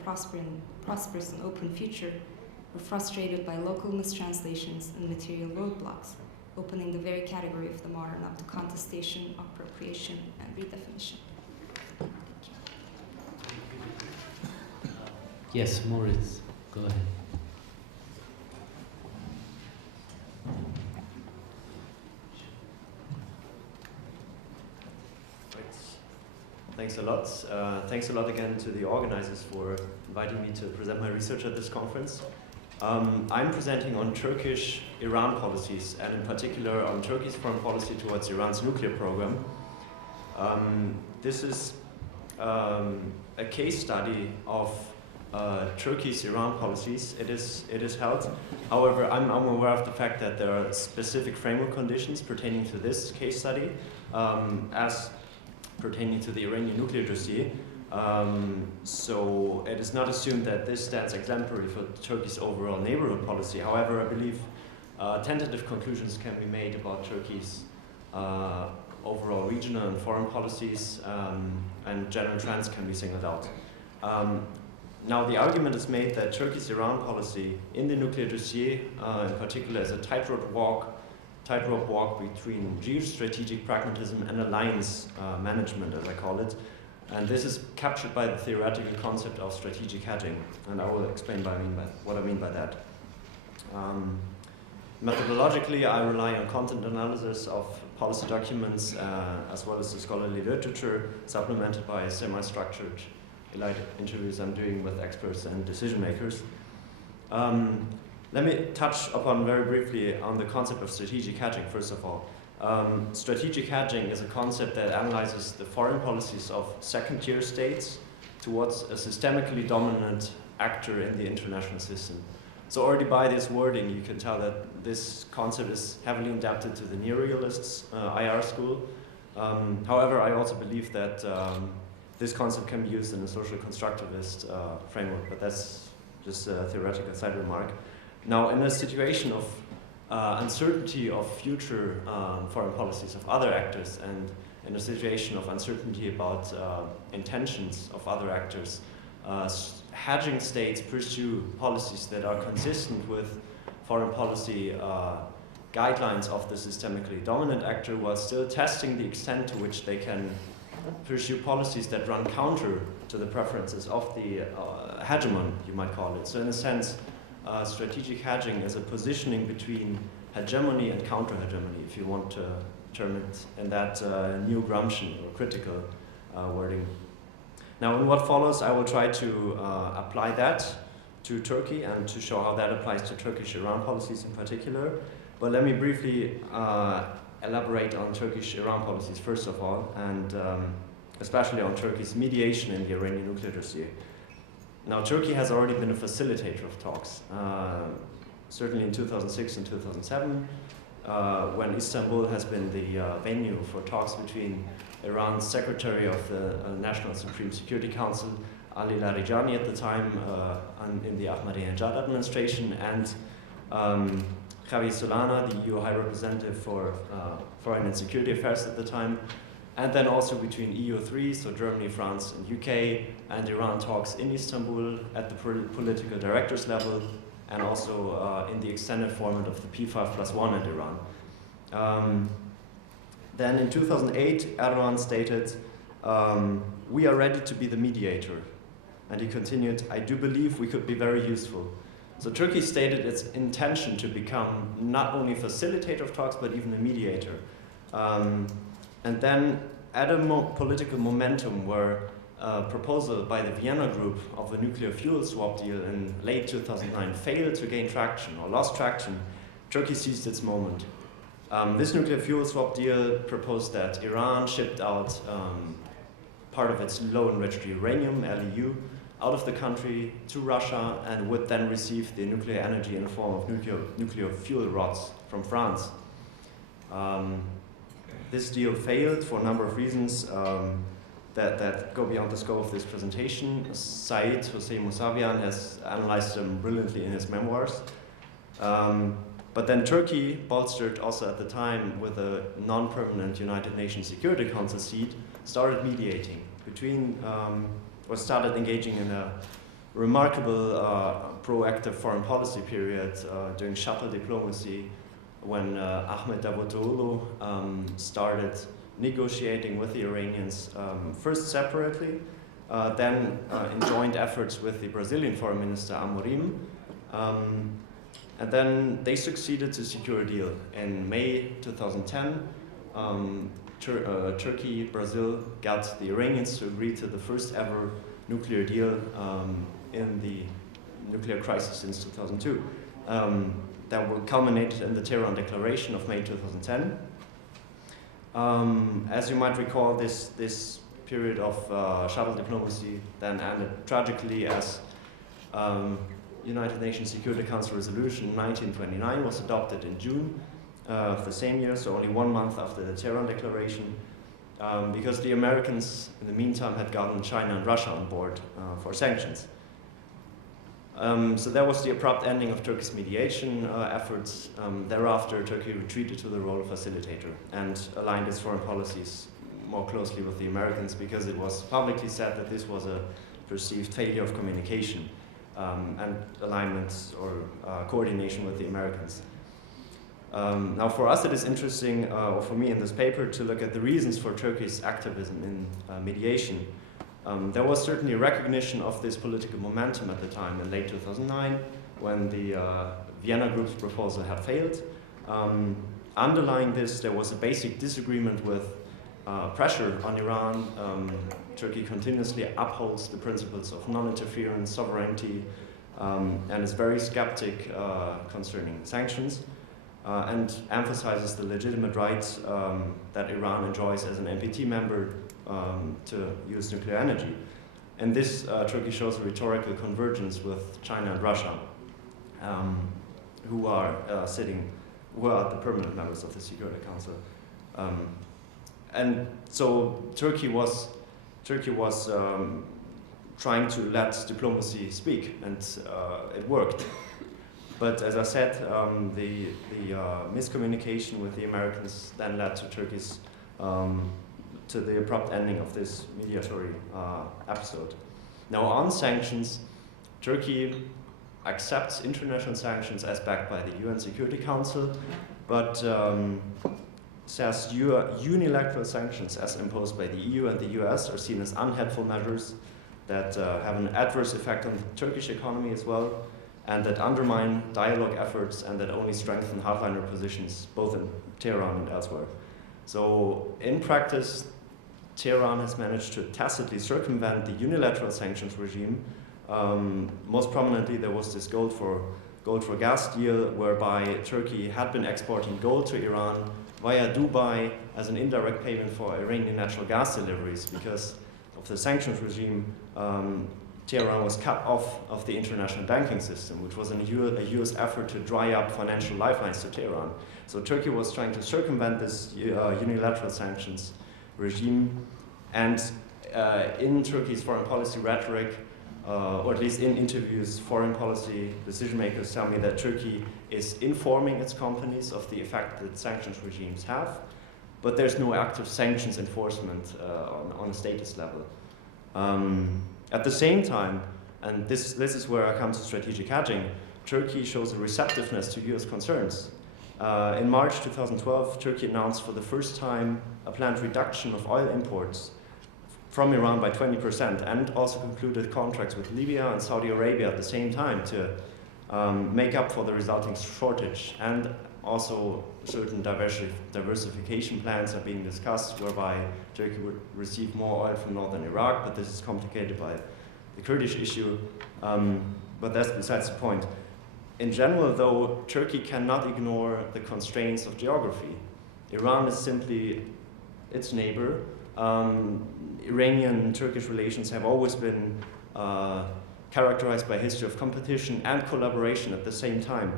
prosperous and open future were frustrated by local mistranslations and material roadblocks, opening the very category of the modern up to contestation, appropriation, and redefinition. Yes, Moritz, go ahead. Thanks a lot. Thanks a lot again to the organizers for inviting me to present my research at this conference. I'm presenting on Turkish-Iran policies, and in particular on Turkey's foreign policy towards Iran's nuclear program. This is a case study of Turkey's Iran policies. It is held. However, I'm aware of the fact that there are specific framework conditions pertaining to this case study, as pertaining to the Iranian nuclear dossier. So it is not assumed that this stands exemplary for Turkey's overall neighborhood policy. However, I believe tentative conclusions can be made about Turkey's overall regional and foreign policies, and general trends can be singled out. Now, the argument is made that Turkey's Iran policy in the nuclear dossier, in particular, is a tightrope walk between geostrategic pragmatism and alliance management, as I call it. And this is captured by the theoretical concept of strategic hedging, and I will explain what I mean by that. Methodologically, I rely on content analysis of policy documents, as well as the scholarly literature, supplemented by semi-structured interviews I'm doing with experts and decision makers. Let me touch upon very briefly on the concept of strategic hedging, first of all. Strategic hedging is a concept that analyzes the foreign policies of second-tier states towards a systemically dominant actor in the international system. So already by this wording, you can tell that this concept is heavily adapted to the neorealists' IR school. However, I also believe that this concept can be used in a social constructivist framework, but that's just a theoretical side remark. Now, in a situation of uncertainty of future foreign policies of other actors and in a situation of uncertainty about intentions of other actors, hedging states pursue policies that are consistent with foreign policy guidelines of the systemically dominant actor, while still testing the extent to which they can pursue policies that run counter to the preferences of the hegemon, you might call it. So in a sense, strategic hedging is a positioning between hegemony and counter-hegemony, if you want to term it in that new Gramscian or critical wording. Now, in what follows, I will try to apply that to Turkey and to show how that applies to Turkish-Iran policies in particular. But let me briefly elaborate on Turkish-Iran policies first of all, and especially on Turkey's mediation in the Iranian nuclear dossier. Now, Turkey has already been a facilitator of talks, certainly in 2006 and 2007, when Istanbul has been the venue for talks between Iran's Secretary of the National Supreme Security Council, Ali Larijani at the time, in the Ahmadinejad administration, and Javier Solana, the EU High Representative for Foreign and Security Affairs at the time, and then also between EU3, so Germany, France, and UK, and Iran talks in Istanbul at the political directors level, and also in the extended format of the P5+1 at Iran. Then in 2008, Erdogan stated, "We are ready to be the mediator." And he continued, "I do believe we could be very useful." So Turkey stated its intention to become not only facilitator of talks, but even a mediator. And then at a political momentum where a proposal by the Vienna group of a nuclear fuel swap deal in late 2009 failed to gain traction or lost traction, Turkey seized its moment. This nuclear fuel swap deal proposed that Iran shipped out part of its low-enriched uranium, LEU, out of the country to Russia and would then receive the nuclear energy in the form of nuclear fuel rods from France. This deal failed for a number of reasons that go beyond the scope of this presentation. Said Hossein Mousavian has analyzed them brilliantly in his memoirs. But then Turkey, bolstered also at the time with a non-permanent United Nations Security Council seat, started mediating between, or started engaging in a remarkable proactive foreign policy period during shuttle diplomacy, when Ahmet Davutoğlu started negotiating with the Iranians, first separately, then in joint efforts with the Brazilian Foreign Minister Amorim, and then they succeeded to secure a deal. In May 2010, Turkey, Brazil got the Iranians to agree to the first ever nuclear deal in the nuclear crisis since 2002. That will culminate in the Tehran Declaration of May 2010. As you might recall, this period of shuttle diplomacy then ended tragically as United Nations Security Council Resolution 1929 was adopted in June of the same year, so only 1 month after the Tehran Declaration, because the Americans in the meantime had gotten China and Russia on board for sanctions. So that was the abrupt ending of Turkey's mediation efforts. Thereafter, Turkey retreated to the role of facilitator and aligned its foreign policies more closely with the Americans, because it was publicly said that this was a perceived failure of communication and alignment or coordination with the Americans. Now for us it is interesting, or for me in this paper, to look at the reasons for Turkey's activism in mediation. There was certainly a recognition of this political momentum at the time in late 2009, when the Vienna Group's proposal had failed. Underlying this, there was a basic disagreement with pressure on Iran. Turkey continuously upholds the principles of non-interference, sovereignty, and is very skeptic concerning sanctions, and emphasizes the legitimate rights that Iran enjoys as an NPT member to use nuclear energy. And this, Turkey shows a rhetorical convergence with China and Russia, who are the permanent members of the Security Council. And so Turkey was trying to let diplomacy speak, and it worked. But as I said, the miscommunication with the Americans then led to Turkey's to the abrupt ending of this mediatory episode. Now on sanctions, Turkey accepts international sanctions as backed by the UN Security Council, but says unilateral sanctions as imposed by the EU and the US are seen as unhelpful measures that have an adverse effect on the Turkish economy as well, and that undermine dialogue efforts and that only strengthen hardliner positions both in Tehran and elsewhere. So in practice, Tehran has managed to tacitly circumvent the unilateral sanctions regime. Most prominently, there was this gold for gas deal whereby Turkey had been exporting gold to Iran via Dubai as an indirect payment for Iranian natural gas deliveries. Because of the sanctions regime, Tehran was cut off of the international banking system, which was a US effort to dry up financial lifelines to Tehran. So Turkey was trying to circumvent this unilateral sanctions regime, and in Turkey's foreign policy rhetoric, or at least in interviews, foreign policy decision makers tell me that Turkey is informing its companies of the effect that sanctions regimes have, but there's no active sanctions enforcement on a status level. At the same time, and this is where I come to strategic hedging, Turkey shows a receptiveness to US concerns. In March 2012, Turkey announced for the first time a planned reduction of oil imports from Iran by 20%, and also concluded contracts with Libya and Saudi Arabia at the same time to make up for the resulting shortage. And also certain diversification plans are being discussed whereby Turkey would receive more oil from northern Iraq, but this is complicated by the Kurdish issue, but that's besides the point. In general, though, Turkey cannot ignore the constraints of geography. Iran is simply its neighbor. Iranian and Turkish relations have always been characterized by a history of competition and collaboration at the same time.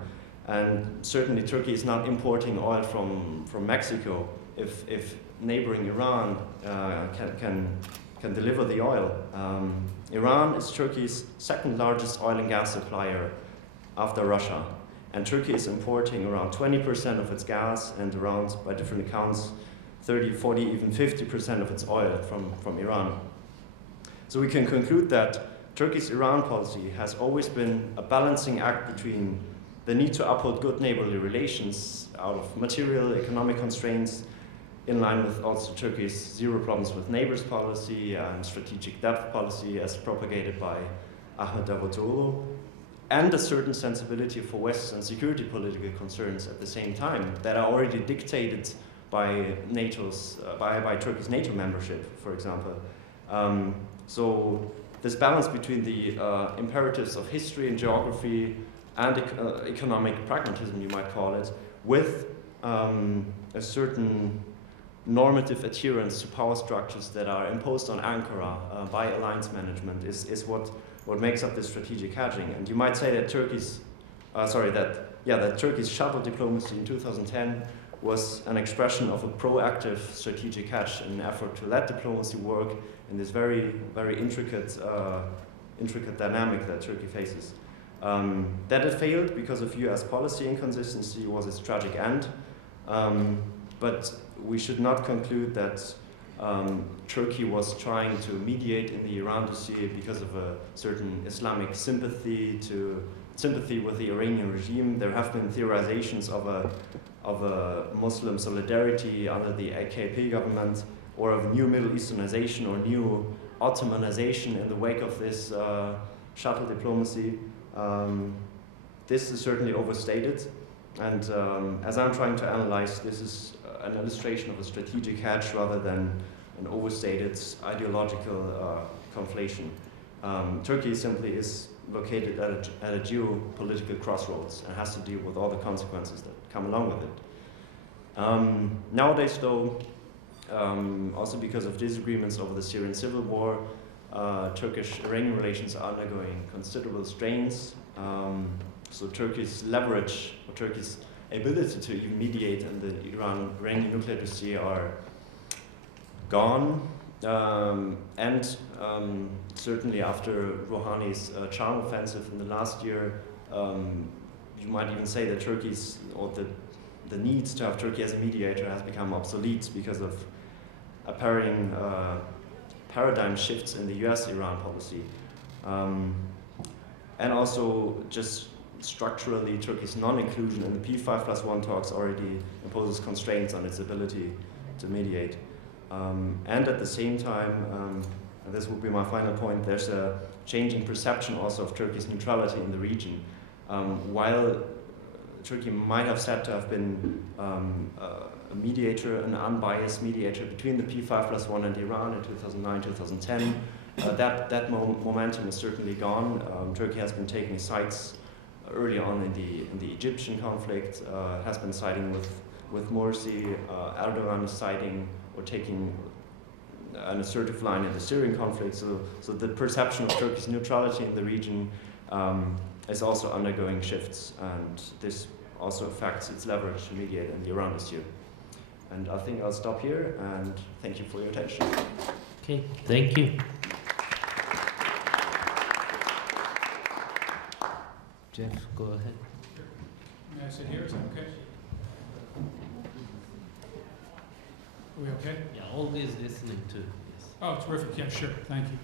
And certainly Turkey is not importing oil from Mexico if neighboring Iran can deliver the oil. Iran is Turkey's second largest oil and gas supplier after Russia. And Turkey is importing around 20% of its gas and around, by different accounts, 30, 40, even 50% of its oil from Iran. So we can conclude that Turkey's Iran policy has always been a balancing act between the need to uphold good neighborly relations out of material, economic constraints, in line with also Turkey's zero problems with neighbors policy and strategic depth policy as propagated by Ahmet Davutoglu, and a certain sensibility for Western security political concerns at the same time that are already dictated by by Turkey's NATO membership, for example. So this balance between the imperatives of history and geography and economic pragmatism, you might call it, with a certain normative adherence to power structures that are imposed on Ankara by alliance management is what makes up this strategic hedging. And you might say that Turkey's shuttle diplomacy in 2010 was an expression of a proactive strategic hedge in an effort to let diplomacy work in this very, very intricate dynamic that Turkey faces. That it failed because of US policy inconsistency was its tragic end. But we should not conclude that Turkey was trying to mediate in the Iran dossier because of a certain Islamic sympathy with the Iranian regime. There have been theorizations of a Muslim solidarity under the AKP government, or of new Middle Easternization or new Ottomanization in the wake of this shuttle diplomacy. This is certainly overstated, and as I'm trying to analyze, this is an illustration of a strategic hedge rather than an overstated ideological conflation. Turkey simply is located at a geopolitical crossroads and has to deal with all the consequences that come along with it. Nowadays, though, also because of disagreements over the Syrian civil war, Turkish-Iranian relations are undergoing considerable strains. So Turkey's leverage, or Turkey's ability to even mediate in the Iranian nuclear dossier are gone. And certainly after Rouhani's charm offensive in the last year, you might even say that the need to have Turkey as a mediator has become obsolete because of appearing paradigm shifts in the US-Iran policy. And also just structurally, Turkey's non-inclusion in the P5+1 talks already imposes constraints on its ability to mediate. And at the same time, and this would be my final point, there's a changing perception also of Turkey's neutrality in the region. While Turkey might have said to have been a mediator, an unbiased mediator between the P5+1 and Iran in 2009, 2010, that momentum is certainly gone. Turkey has been taking sides early on in the Egyptian conflict, has been siding with Morsi. Erdogan is siding or taking an assertive line in the Syrian conflict. So the perception of Turkey's neutrality in the region is also undergoing shifts, and this also affects its leverage to mediate in the Iran issue. And I think I'll stop here, and thank you for your attention. Okay, thank you. Jeff, go ahead. May I sit here? Is that okay? Are we okay? Yeah, always listening to. Yes. Oh, terrific. Yeah, sure. Thank you.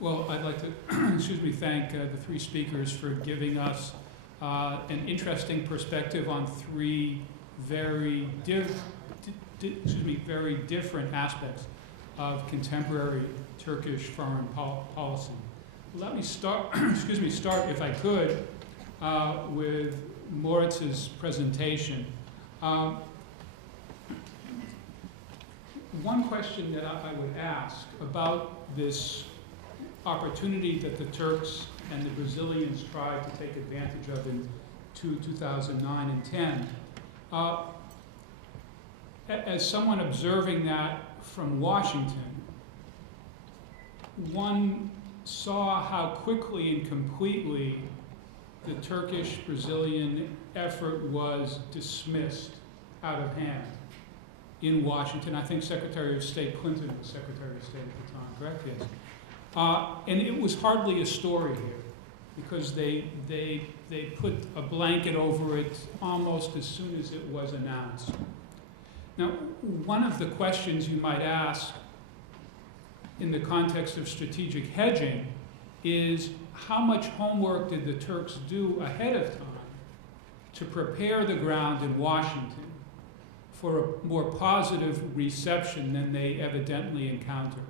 Well, I'd like to, thank the three speakers for giving us an interesting perspective on three very very different aspects of contemporary Turkish foreign policy. Let me start, start if I could, with Moritz's presentation. One question that I would ask about this opportunity that the Turks and the Brazilians tried to take advantage of in 2009 and 10. As someone observing that from Washington, one saw how quickly and completely the Turkish-Brazilian effort was dismissed out of hand in Washington. I think Secretary of State Clinton was Secretary of State at the time, correct? Yes. And it was hardly a story here, because they put a blanket over it almost as soon as it was announced. Now, one of the questions you might ask in the context of strategic hedging is, how much homework did the Turks do ahead of time to prepare the ground in Washington for a more positive reception than they evidently encountered?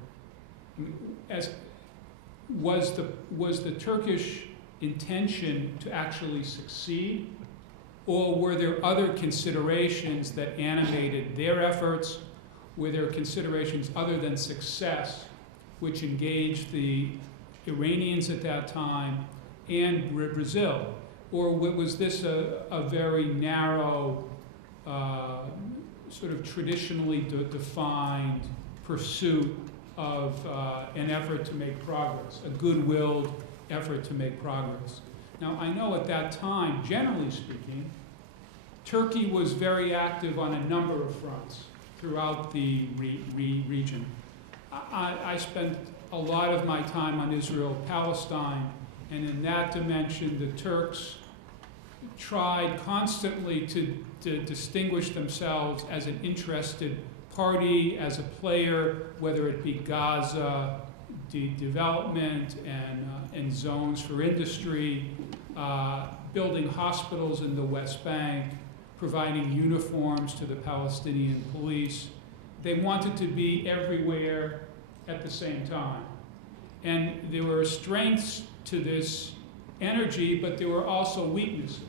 Was the Turkish intention to actually succeed, or were there other considerations that animated their efforts? Were there considerations other than success which engaged the Iranians at that time and Brazil? Or was this a very narrow, sort of traditionally defined pursuit of an effort to make progress, a good-willed effort to make progress? Now, I know at that time, generally speaking, Turkey was very active on a number of fronts throughout the region. I spent a lot of my time on Israel-Palestine, and in that dimension, the Turks tried constantly to distinguish themselves as an interested party, as a player, whether it be Gaza, development and zones for industry, building hospitals in the West Bank, providing uniforms to the Palestinian police. They wanted to be everywhere at the same time. And there were strengths to this energy, but there were also weaknesses,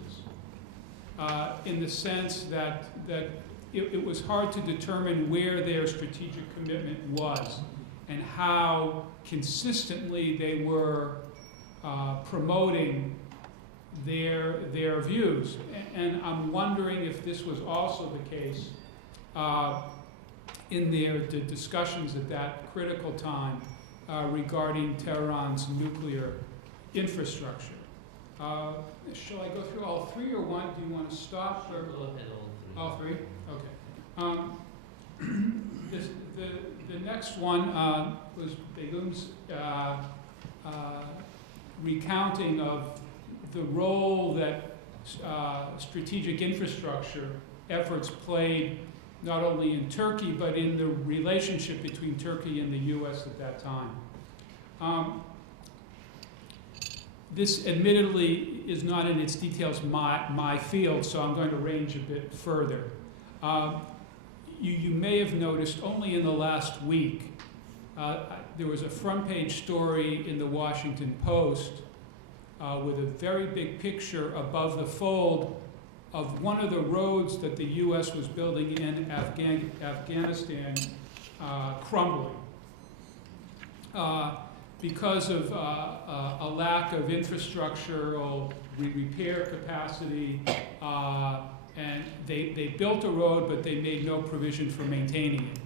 in the sense that it was hard to determine where their strategic commitment was and how consistently they were promoting their views. And I'm wondering if this was also the case in their discussions at that critical time regarding Tehran's nuclear infrastructure. Shall I go through all three, or one? Do you want to stop? Sure, go ahead, all three? Okay. The next one was Begum's recounting of the role that strategic infrastructure efforts played not only in Turkey, but in the relationship between Turkey and the US at that time. This admittedly is not in its details my field, so I'm going to range a bit further. You may have noticed only in the last week, there was a front page story in the Washington Post with a very big picture above the fold of one of the roads that the US was building in Afghanistan crumbling. Because of a lack of infrastructural repair capacity, and they built a road, but they made no provision for maintaining it.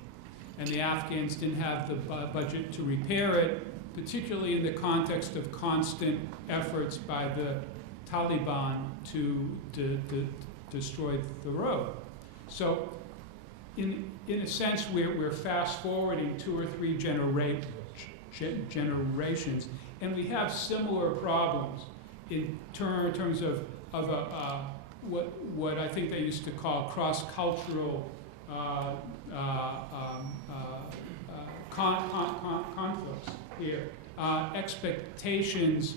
And the Afghans didn't have the budget to repair it, particularly in the context of constant efforts by the Taliban to destroy the road. So in a sense, we're fast forwarding 2 or 3 generations, and we have similar problems in terms of what I think they used to call cross-cultural conflicts here. Expectations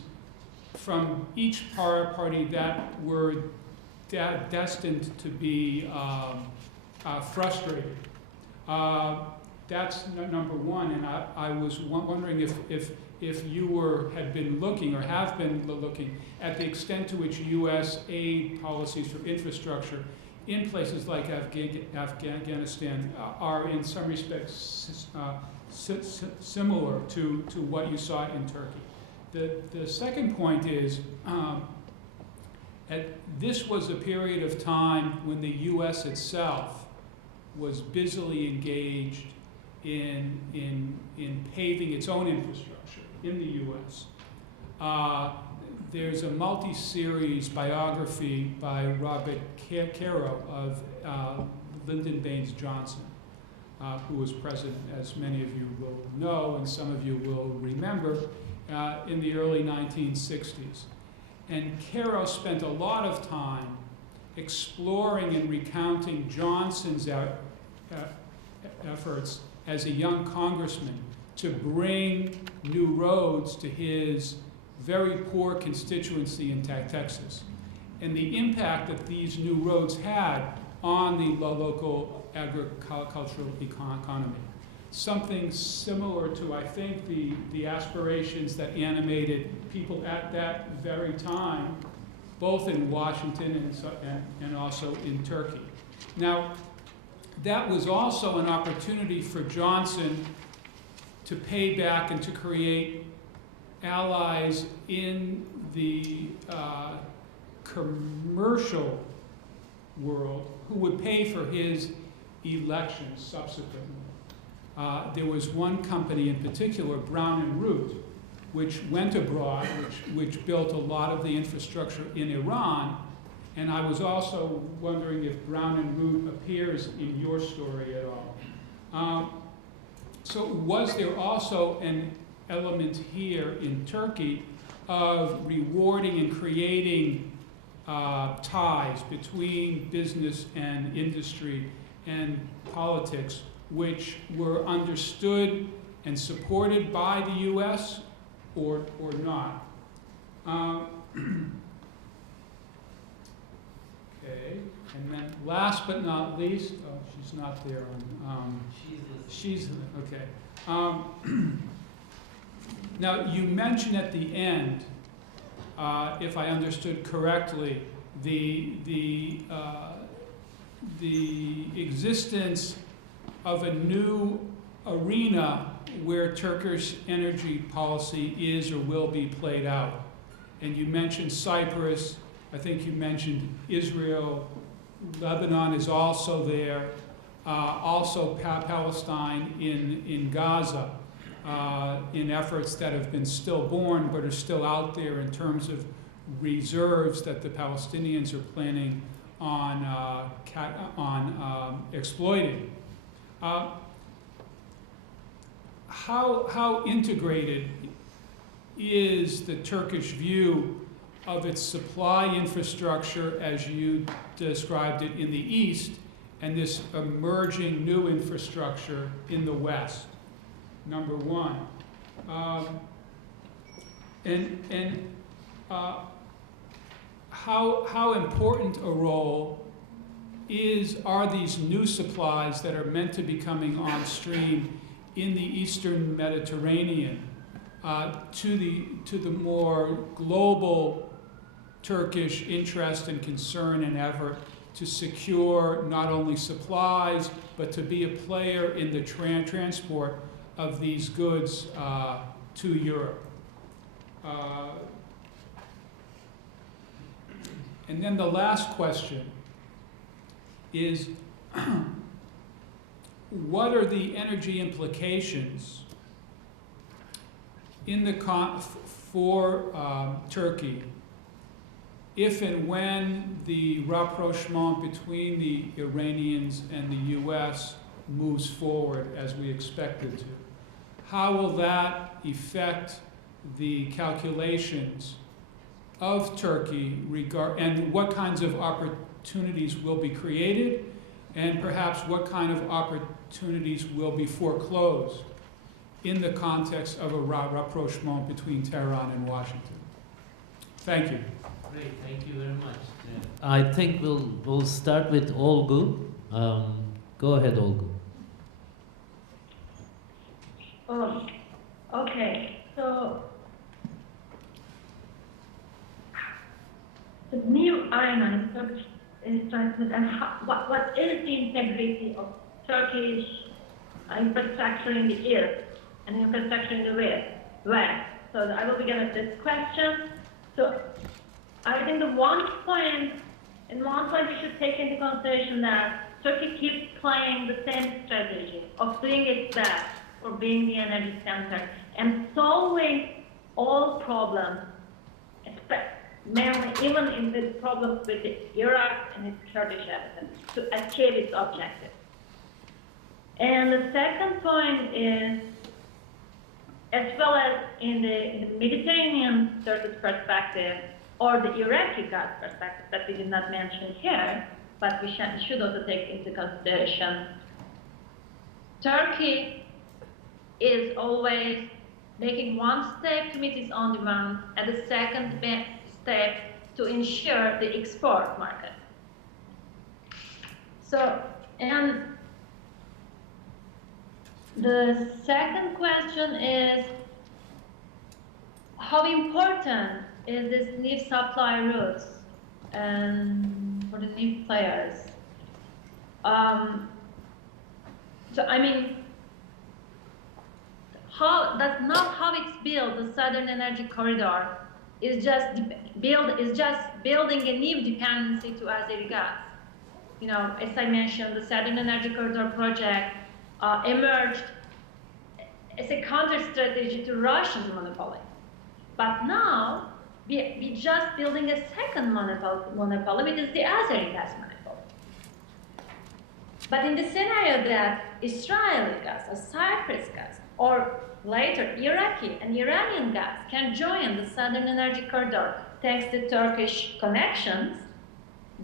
from each party that were destined to be frustrated. That's number one, and I was wondering if you had been looking or have been looking at the extent to which U.S. aid policies for infrastructure in places like Afghanistan are in some respects similar to what you saw in Turkey. The second point is this was a period of time when the U.S. itself was busily engaged in paving its own infrastructure in the U.S. There's a multi-series biography by Robert Caro of Lyndon Baines Johnson, who was president, as many of you will know, and some of you will remember, in the early 1960s. And Caro spent a lot of time exploring and recounting Johnson's efforts as a young congressman to bring new roads to his very poor constituency in Texas, and the impact that these new roads had on the local agricultural economy. Something similar to, I think, the aspirations that animated people at that very time, both in Washington and also in Turkey. Now, that was also an opportunity for Johnson to pay back and to create allies in the commercial world who would pay for his election subsequently. There was one company in particular, Brown and Root, which went abroad, which built a lot of the infrastructure in Iran. And I was also wondering if Brown and Root appears in your story at all. So was there also an element here in Turkey of rewarding and creating ties between business and industry and politics, which were understood and supported by the U.S. or not? Okay, and then last but not least, oh, she's not there. She's okay. Now you mentioned at the end, if I understood correctly, the existence of a new arena where Turkish energy policy is or will be played out. And you mentioned Cyprus, I think you mentioned Israel, Lebanon is also there, also Palestine in Gaza, in efforts that have been stillborn but are still out there in terms of reserves that the Palestinians are planning on exploiting. How integrated is the Turkish view of its supply infrastructure, as you described it, in the east, and this emerging new infrastructure in the West, number one. How important a role are these new supplies that are meant to be coming on stream in the Eastern Mediterranean to the more global Turkish interest and concern and effort to secure not only supplies, but to be a player in the transport of these goods to Europe. And then the last question is, what are the energy implications in the for Turkey if and when the rapprochement between the Iranians and the US moves forward as we expect it to? How will that affect the calculations of Turkey and what kinds of opportunities will be created, and perhaps what kind of opportunities will be foreclosed in the context of a rapprochement between Tehran and Washington? Thank you. Great, thank you very much. Yeah. I think we'll start with Olgu. Go ahead, Olgu. Okay, so the new arena in Turkish is transmitted, and what is the integrity of Turkish infrastructure in the east and infrastructure in the west? So I will begin with this question. So I think we should take into consideration that Turkey keeps playing the same strategy of doing its best for being the energy center and solving all problems, mainly even in the problems with Iraq and its Kurdish inhabitants, to achieve its objective. And the second point is, as well as in the Mediterranean Turkish perspective, or the Iraqi gas perspective that we did not mention here, but we should also take into consideration, Turkey is always making one step to meet its own demand, and the second step to ensure the export market. So, and the second question is, how important is this new supply routes for the new players? So I mean, how it's built, the Southern Energy Corridor is just building a new dependency to Azeri gas. You know, as I mentioned, the Southern Energy Corridor project emerged as a counter strategy to Russian monopoly. But now we're just building a second monopoly, which is the Azeri gas monopoly. But in the scenario that Israeli gas or Cyprus gas, or later Iraqi and Iranian gas can join the Southern Energy Corridor thanks to Turkish connections,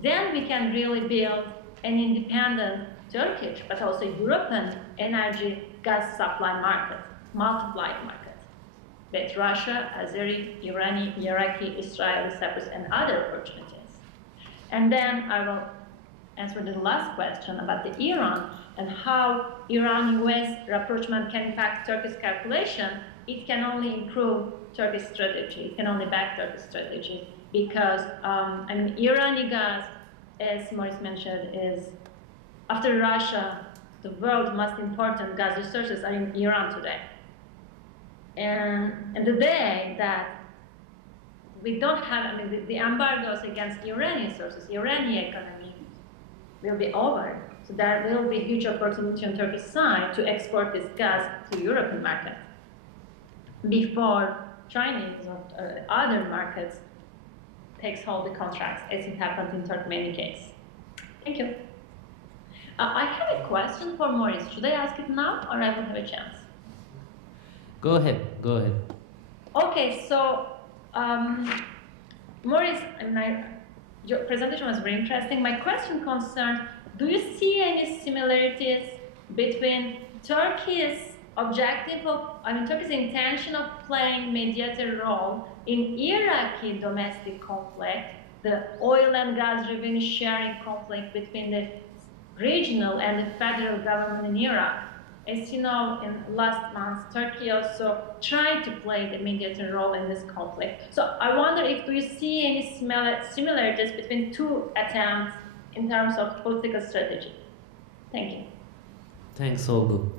then we can really build an independent Turkish, but also European energy gas supply market, multiplied market, with Russia, Azeri, Iranian, Iraqi, Israeli, Cyprus, and other opportunities. And then I will answer the last question about the Iran and how Iran-US rapprochement can impact Turkey's calculation. It can only improve Turkey's strategy. It can only back Turkey's strategy because I mean, Iranian gas, as Moritz mentioned, is after Russia, the world's most important gas resources are in Iran today. And the day that we don't have, I mean, the embargoes against Iranian sources, Iranian economy will be over. So there will be huge opportunity on Turkey's side to export this gas to European market before Chinese or other markets takes hold the contracts, as it happened in Turkmenian case. Thank you. I have a question for Moritz. Should I ask it now, or I will have a chance? Go ahead. Go ahead. Okay, so Moritz, your presentation was very interesting. My question concerns do you see any similarities between Turkey's objective of, Turkey's intention of playing mediator role in Iraqi domestic conflict, the oil and gas revenue sharing conflict between the regional and the federal government in Iraq? As you know, in last month, Turkey also tried to play the mediator role in this conflict. So I wonder if do you see any similarities between two attempts in terms of political strategy? Thank you. Thanks, Olgu.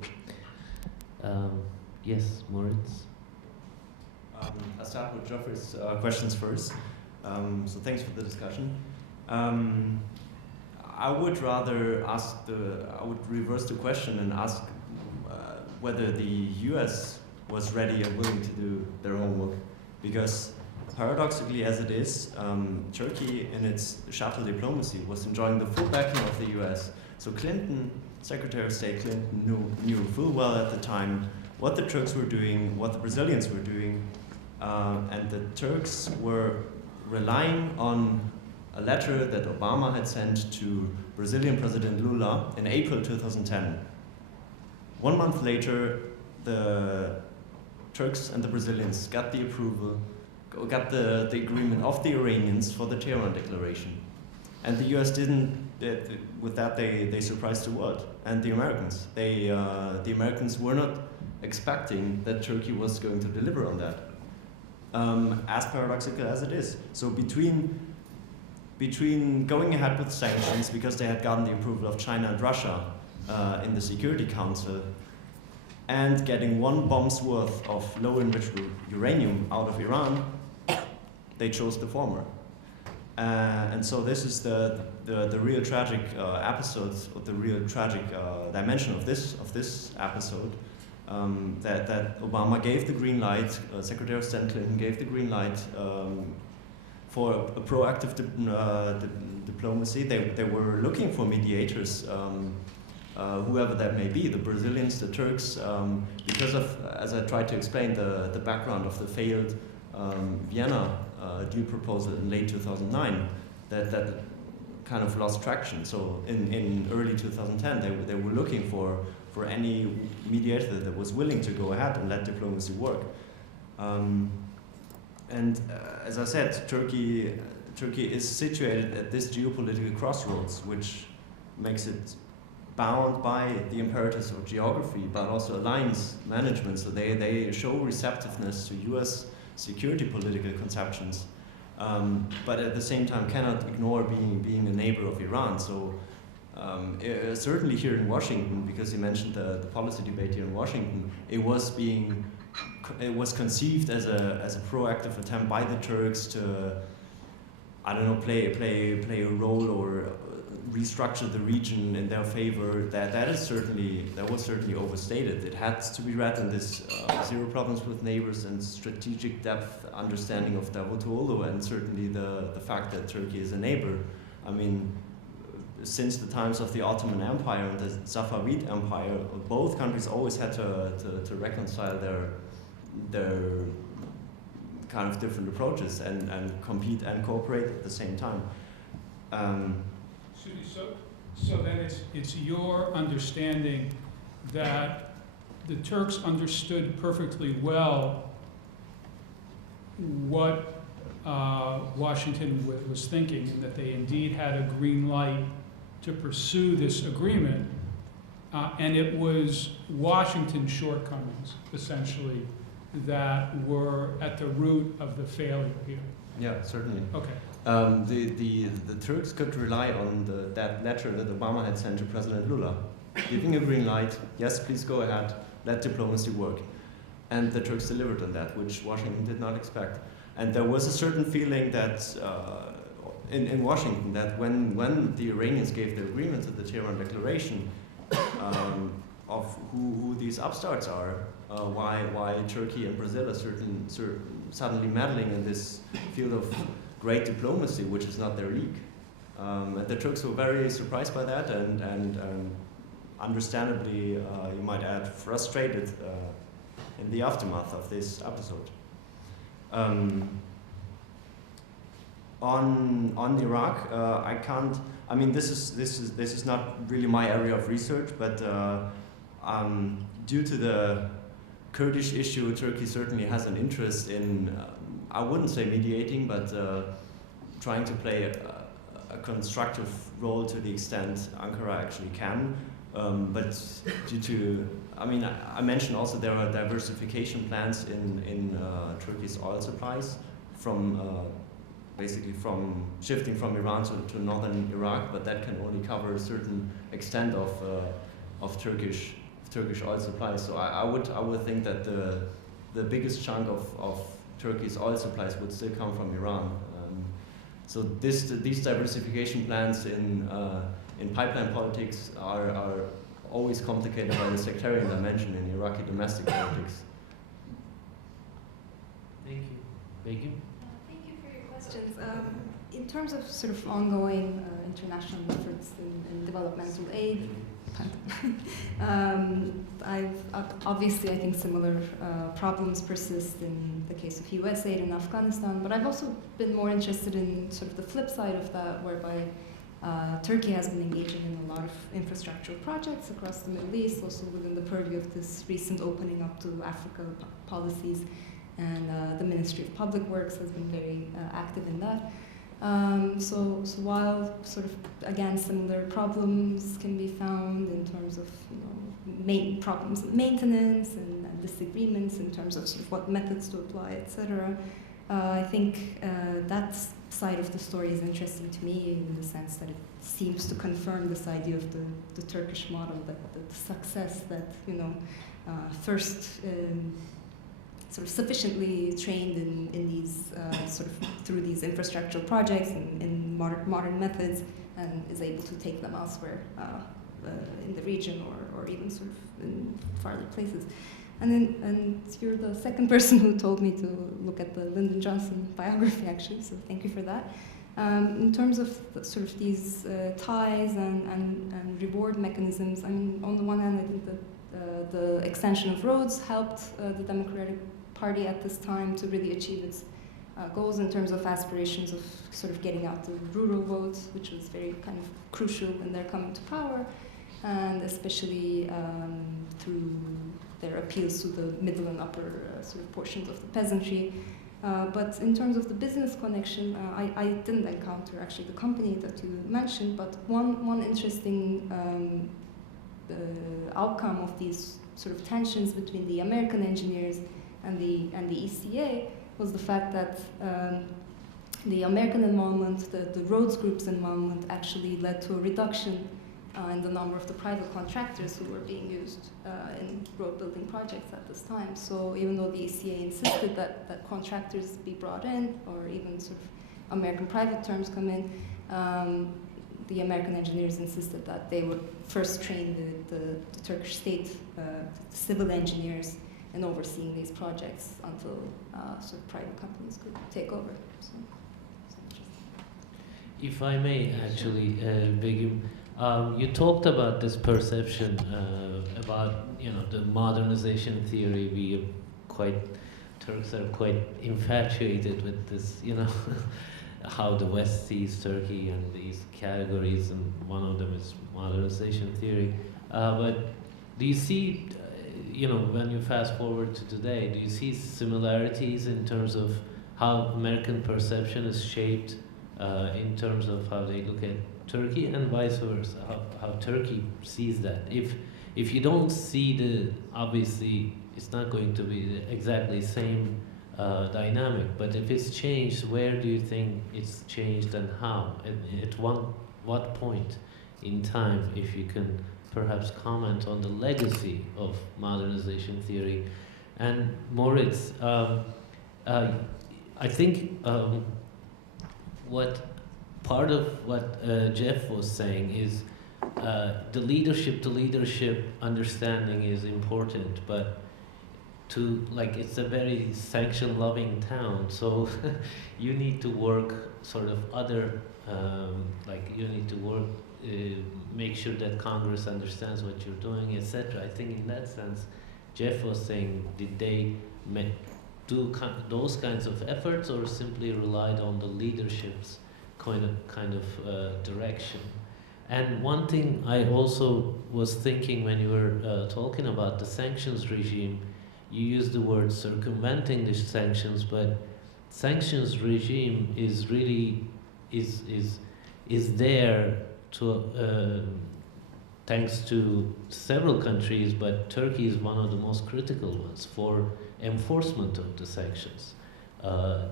Yes, Moritz. I'll start with Geoffrey's questions first. So thanks for the discussion. I would reverse the question and ask whether the US was ready and willing to do their homework. Because paradoxically as it is, Turkey in its shuttle diplomacy was enjoying the full backing of the US. So Clinton, Secretary of State Clinton knew full well at the time what the Turks were doing, what the Brazilians were doing, and the Turks were relying on a letter that Obama had sent to Brazilian President Lula in April 2010. 1 month later, the Turks and the Brazilians got the approval, got the agreement of the Iranians for the Tehran Declaration. And the US didn't, with that they surprised the world. And the Americans. The Americans were not expecting that Turkey was going to deliver on that. As paradoxical as it is. So between going ahead with sanctions because they had gotten the approval of China and Russia in the Security Council and getting 1 bomb's worth of low-enriched uranium out of Iran, they chose the former. And so this is the real tragic episode, or the real tragic dimension of this episode, that Obama gave the green light, Secretary of State Clinton gave the green light for a proactive diplomacy. They were looking for mediators, whoever that may be, the Brazilians, the Turks, because of, as I tried to explain, the background of the failed Vienna deal proposal in late 2009, that kind of lost traction. So in early 2010, they were looking for any mediator that was willing to go ahead and let diplomacy work. As I said, Turkey is situated at this geopolitical crossroads, which makes it bound by the imperatives of geography, but also alliance management. So they show receptiveness to US security political conceptions, but at the same time cannot ignore being a neighbor of Iran. So certainly here in Washington, because you mentioned the policy debate here in Washington, it was conceived as a proactive attempt by the Turks to, I don't know, play a role or restructure the region in their favor. That was certainly overstated. It had to be read in this zero problems with neighbors and strategic depth understanding of Davutoglu, and certainly the fact that Turkey is a neighbor. I mean, since the times of the Ottoman Empire and the Safavid Empire, both countries always had to reconcile their kind of different approaches and compete and cooperate at the same time. So then it's your understanding that the Turks understood perfectly well what Washington was thinking, and that they indeed had a green light to pursue this agreement, and it was Washington's shortcomings, essentially, that were at the root of the failure here. Yeah, certainly. Okay. The Turks could rely on that letter that Obama had sent to President Lula, giving a green light, yes, please go ahead, let diplomacy work. And the Turks delivered on that, which Washington did not expect. And there was a certain feeling that in Washington, that when the Iranians gave their agreement to the Tehran Declaration, of who these upstarts are, why Turkey and Brazil are suddenly meddling in this field of great diplomacy, which is not their league. And the Turks were very surprised by that, and understandably, you might add, frustrated in the aftermath of this episode. On Iraq, I can't. I mean, this is not really my area of research, but due to the Kurdish issue, Turkey certainly has an interest in. I wouldn't say mediating, but trying to play a constructive role to the extent Ankara actually can. But due to, I mean, I mentioned also there are diversification plans in Turkey's oil supplies from basically from shifting from Iran to northern Iraq, but that can only cover a certain extent of Turkish oil supplies. So I would think that the biggest chunk of Turkey's oil supplies would still come from Iran. So these diversification plans in pipeline politics are always complicated by the sectarian dimension in Iraqi domestic politics. Thank you. Begum? Thank you for your questions. In terms of sort of ongoing international efforts in developmental aid, obviously I think similar problems persist in the case of US aid in Afghanistan, but I've also been more interested in sort of the flip side of that, whereby Turkey has been engaging in a lot of infrastructural projects across the Middle East, also within the purview of this recent opening up to Africa policies, and the Ministry of Public Works has been very active in that. So while sort of, again, similar problems can be found in terms of, problems of maintenance and disagreements in terms of sort of what methods to apply, etc. I think that side of the story is interesting to me in the sense that it seems to confirm this idea of the Turkish model, that the success that, first sort of sufficiently trained in these sort of through these infrastructural projects and in modern methods, and is able to take them elsewhere in the region or even sort of in farther places. And you're the second person who told me to look at the Lyndon Johnson biography, actually, so thank you for that. In terms of sort of these ties and reward mechanisms, I mean, on the one hand, I think that the extension of roads helped the Democratic Party at this time to really achieve its goals in terms of aspirations of sort of getting out the rural votes, which was very kind of crucial when they're coming to power, and especially through their appeals to the middle and upper sort of portions of the peasantry. But in terms of the business connection, I didn't encounter actually the company that you mentioned, but one interesting outcome of these sort of tensions between the American engineers and the ECA was the fact that the American involvement, the roads group's involvement, actually led to a reduction in the number of the private contractors who were being used in road building projects at this time. So even though the ECA insisted that contractors be brought in, or even sort of American private terms come in, the American engineers insisted that they would first train the Turkish state civil engineers in overseeing these projects until sort of private companies could take over. So if I may, actually, Begum, you talked about this perception about the modernization theory. Turks are quite infatuated with this, how the West sees Turkey and these categories, and one of them is modernization theory. But do you see, when you fast forward to today, do you see similarities in terms of how American perception is shaped in terms of how they look at Turkey, and vice versa, how Turkey sees that? If you don't see obviously it's not going to be the exactly same dynamic, but if it's changed, where do you think it's changed and how? At what point in time, if you can perhaps comment on the legacy of modernization theory? And Moritz, I think part of what Jeff was saying is the leadership to leadership understanding is important, but it's a very sanction loving town, so you need to work sort of other you need to work make sure that Congress understands what you're doing, etc. I think in that sense, Jeff was saying, did they do those kinds of efforts, or simply relied on the leadership's kind of direction? And one thing I also was thinking when you were talking about the sanctions regime, you used the word circumventing the sanctions, but sanctions regime is really is there to thanks to several countries, but Turkey is one of the most critical ones for enforcement of the sanctions,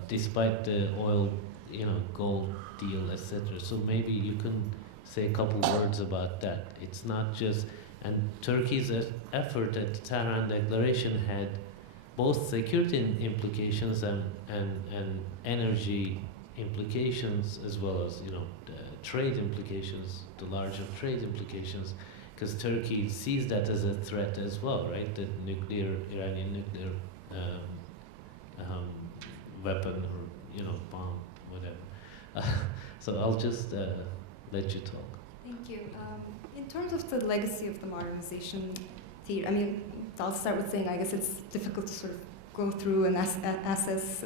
despite the oil, gold deal, etc. So maybe you can say a couple words about that. It's not just, and Turkey's effort at the Tehran Declaration had both security implications and energy implications, as well as the trade implications, the larger trade implications, because Turkey sees that as a threat as well, right? The Iranian nuclear weapon, or bomb, whatever. So I'll just let you talk. Thank you. In terms of the legacy of the modernization theory, I mean, I'll start with saying I guess it's difficult to sort of go through and assess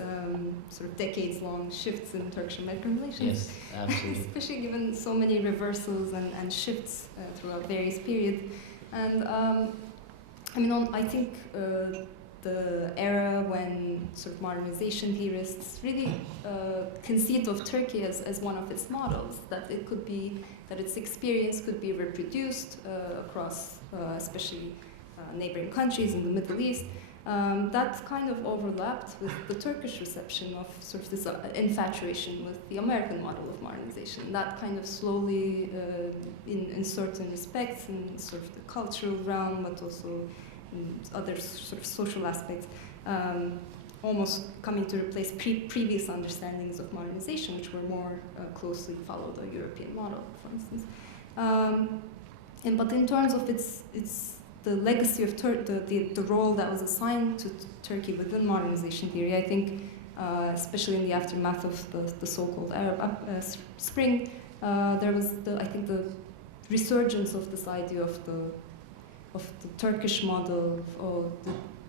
sort of decades-long shifts in Turkish-American relations. Yes, absolutely. Especially given so many reversals and shifts throughout various periods. And I think the era when sort of modernization theorists really conceived of Turkey as one of its models, that its experience could be reproduced across especially neighboring countries in the Middle East. That kind of overlapped with the Turkish reception of sort of this infatuation with the American model of modernization. That kind of slowly, in certain respects, in sort of the cultural realm, but also in other sort of social aspects, almost coming to replace previous understandings of modernization, which were more closely followed the European model, for instance. But in terms of the legacy of the role that was assigned to Turkey within modernization theory, I think, especially in the aftermath of the so-called Arab Spring, there was the resurgence of this idea of the Turkish model, of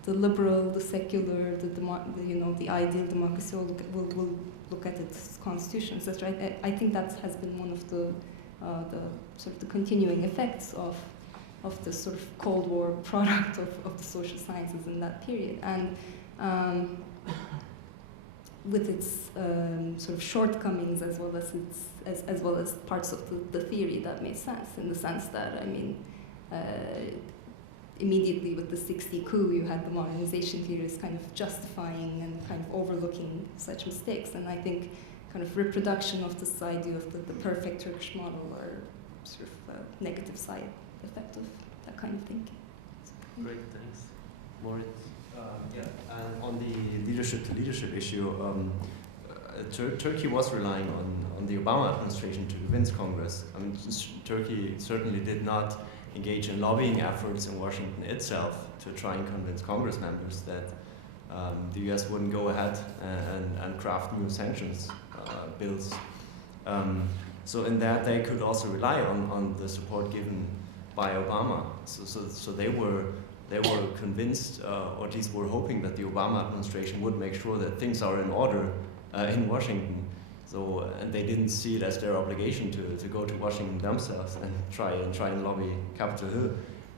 the liberal, the secular, the ideal democracy will look at its constitution, etc. I think that has been one of the sort of the continuing effects of the sort of Cold War product of the social sciences in that period, and with its sort of shortcomings as well as parts of the theory that made sense, in the sense that immediately with the 60 coup, you had the modernization theorists kind of justifying and kind of overlooking such mistakes, and I think kind of reproduction of this idea of the perfect Turkish model are sort of a negative side effect of that kind of thinking. Great, thanks. Moritz? And on the leadership issue, Turkey was relying on the Obama administration to convince Congress. I mean, Turkey certainly did not engage in lobbying efforts in Washington itself to try and convince Congress members that the US wouldn't go ahead and craft new sanctions bills. So in that, they could also rely on the support given by Obama. So they were convinced, or at least were hoping, that the Obama administration would make sure that things are in order in Washington. So, and they didn't see it as their obligation to go to Washington themselves and try and lobby Capitol Hill.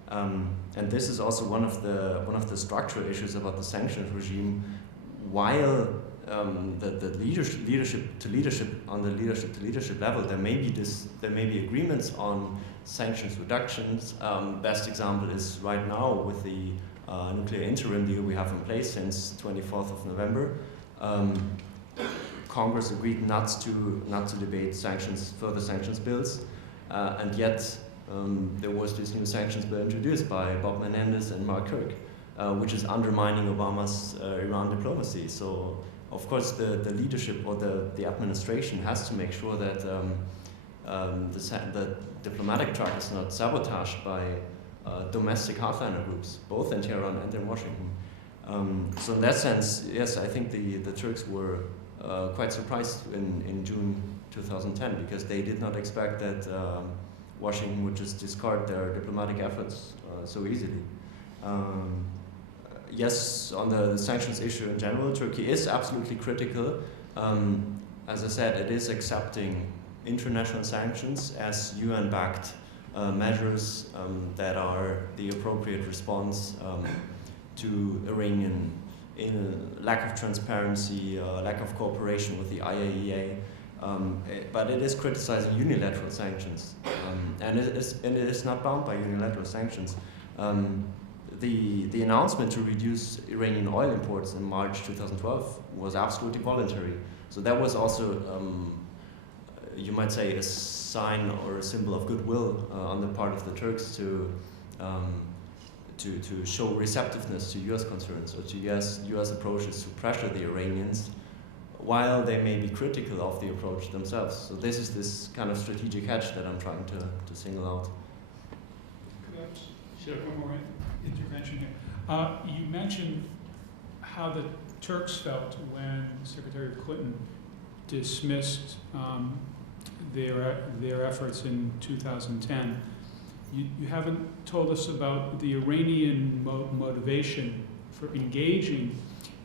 And this is also one of the structural issues about the sanctions regime. While the leadership to leadership level, there may be agreements on sanctions reductions. Best example is right now with the nuclear interim deal we have in place since 24th of November. Congress agreed not to debate further sanctions bills, and yet there was this new sanctions bill introduced by Bob Menendez and Mark Kirk, which is undermining Obama's Iran diplomacy. So, of course, the leadership or the administration has to make sure that the diplomatic track is not sabotaged by domestic hardliner groups, both in Tehran and in Washington. So in that sense, yes, I think the Turks were quite surprised in June 2010, because they did not expect that Washington would just discard their diplomatic efforts so easily. yes, on the sanctions issue in general, Turkey is absolutely critical. As I said, it is accepting international sanctions as UN-backed measures that are the appropriate response to Iranian lack of transparency, lack of cooperation with the IAEA. But it is criticizing unilateral sanctions, and it is not bound by unilateral sanctions. The announcement to reduce Iranian oil imports in March 2012 was absolutely voluntary. So that was also, you might say, a sign or a symbol of goodwill on the part of the Turks to show receptiveness to U.S. concerns or to U.S. approaches to pressure the Iranians, while they may be critical of the approach themselves. So this is this kind of strategic hedge that I'm trying to single out. Could I just one more intervention here? You mentioned how the Turks felt when Secretary Clinton dismissed their efforts in 2010. You haven't told us about the Iranian motivation for engaging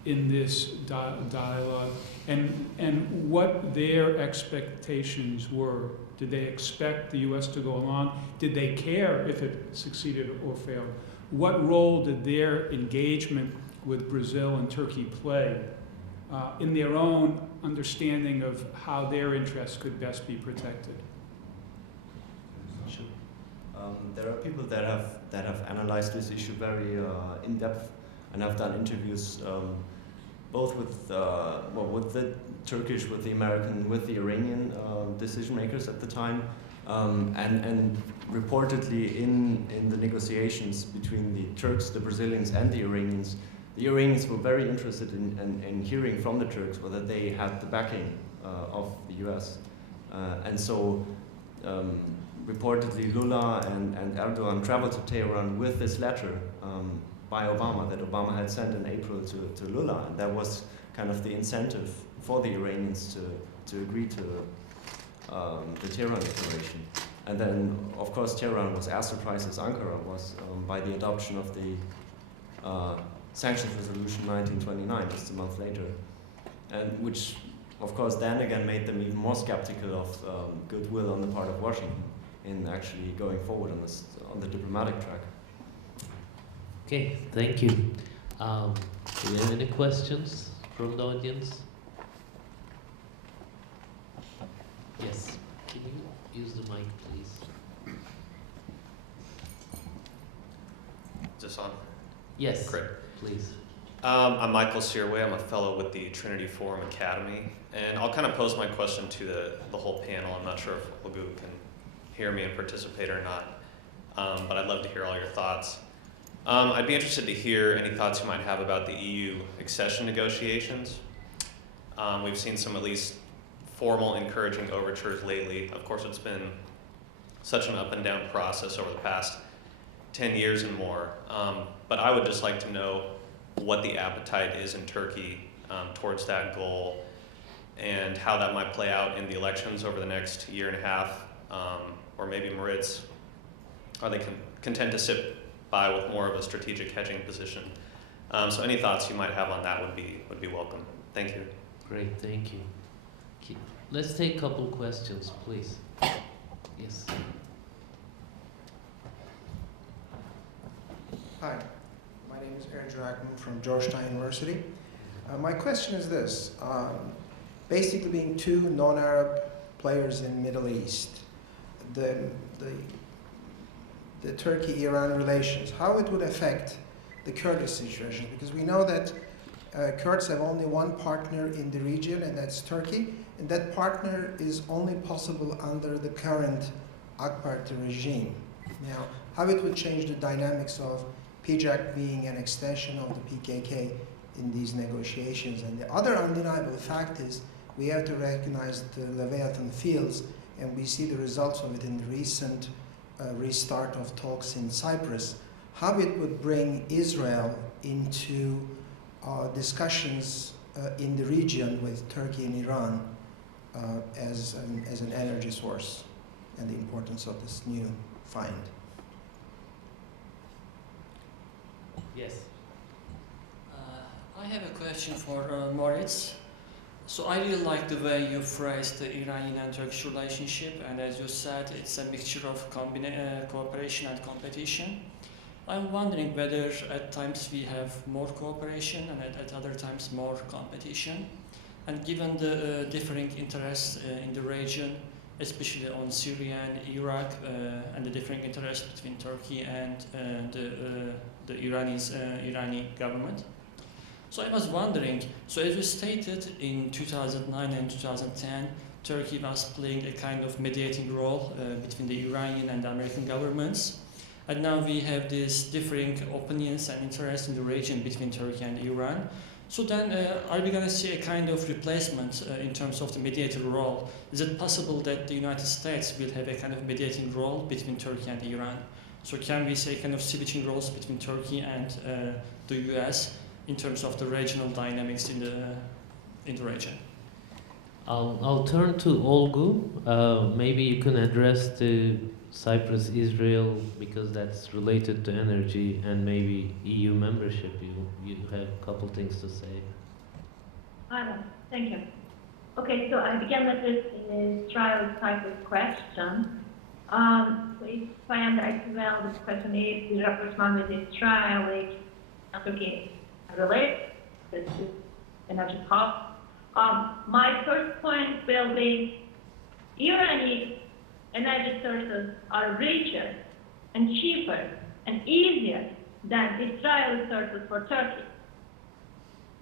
in this dialogue and what their expectations were. Did they expect the U.S. to go along? Did they care if it succeeded or failed? What role did their engagement with Brazil and Turkey play in their own understanding of how their interests could best be protected? Sure. There are people that have analyzed this issue very in depth, and have done interviews both with the Turkish, with the American, with the Iranian decision makers at the time, and reportedly in the negotiations between the Turks, the Brazilians, and the Iranians were very interested in hearing from the Turks whether they had the backing of the U.S. And so reportedly Lula and Erdogan traveled to Tehran with this letter by Obama that Obama had sent in April to Lula, and that was kind of the incentive for the Iranians to agree to the Tehran Declaration. And then, of course, Tehran was as surprised as Ankara was by the adoption of the Sanctions Resolution 1929, just a month later, and which, of course, then again made them even more skeptical of goodwill on the part of Washington in actually going forward on the diplomatic track. Okay, thank you. Do you have any questions from the audience? Yes. Can you use the mic, please? Is this on? Yes. Great. Please. I'm Michael Searway. I'm a fellow with the Trinity Forum Academy. And I'll kind of pose my question to the whole panel. I'm not sure if Olgu can hear me and participate or not, but I'd love to hear all your thoughts. I'd be interested to hear any thoughts you might have about the EU accession negotiations. We've seen some at least formal encouraging overtures lately. Of course, it's been such an up and down process over the past 10 years and more. But I would just like to know what the appetite is in Turkey towards that goal and how that might play out in the elections over the next year and a half, or maybe Moritz. Are they content to sit by with more of a strategic hedging position? So any thoughts you might have on that would be welcome. Thank you. Great, thank you. Let's take a couple questions, please. Yes. Hi, my name is Aaron Drachman from Georgetown University. My question is this. Basically being two non-Arab players in Middle East, the Turkey-Iran relations, how it would affect the Kurdish situation, because we know that Kurds have only one partner in the region, and that's Turkey, and that partner is only possible under the current AK Party regime. Now, how it would change the dynamics of PJAK being an extension of the PKK in these negotiations. And the other undeniable fact is we have to recognize the Leviathan fields, and we see the results of it in the recent restart of talks in Cyprus, how it would bring Israel into discussions in the region with Turkey and Iran as an energy source, and the importance of this new find. Yes. question for Moritz. So I really like the way you phrased the Iranian and Turkish relationship, and as you said, it's a mixture of cooperation and competition. I'm wondering whether at times we have more cooperation and at other times more competition. And given the differing interests in the region, especially on Syria and Iraq, and the differing interests between Turkey and the Iranian government. So I was wondering, so as you stated in 2009 and 2010, Turkey was playing a kind of mediating role between the Iranian and the American governments. And now we have these differing opinions and interests in the region between Turkey and Iran. So then, are we going to see a kind of replacement in terms of the mediator role? Is it possible that the United States will have a kind of mediating role between Turkey and Iran? So can we say kind of switching roles between Turkey and the US in terms of the regional dynamics in the region? I'll turn to Olgu. Maybe you can address the Cyprus-Israel, because that's related to energy, and maybe EU membership. You have a couple things to say. Thank you. Okay, so I began with this Israel Cyprus question. So if I understand well, this question is the rapprochement with Israel, which Turkey relates to energy costs. My first point will be Iranian energy sources are richer and cheaper and easier than Israeli sources for Turkey.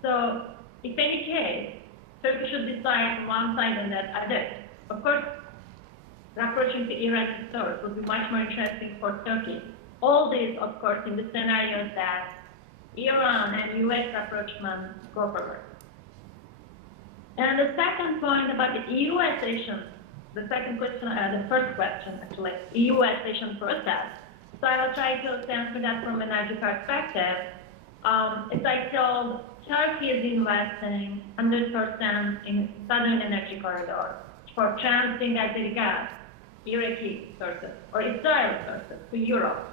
So, if any case, Turkey should decide on one side and the other. Of course, rapproching the Iranian source would be much more interesting for Turkey. All this, of course, in the scenarios that Iran and US rapprochement go forward. And the second point about the EU-isation, the first question actually, EU-isation process. So I will try to answer that from an energy perspective. As I told, Turkey is investing 100% in southern energy corridor for transiting Azeri gas, Iraqi sources, or Israeli sources to Europe.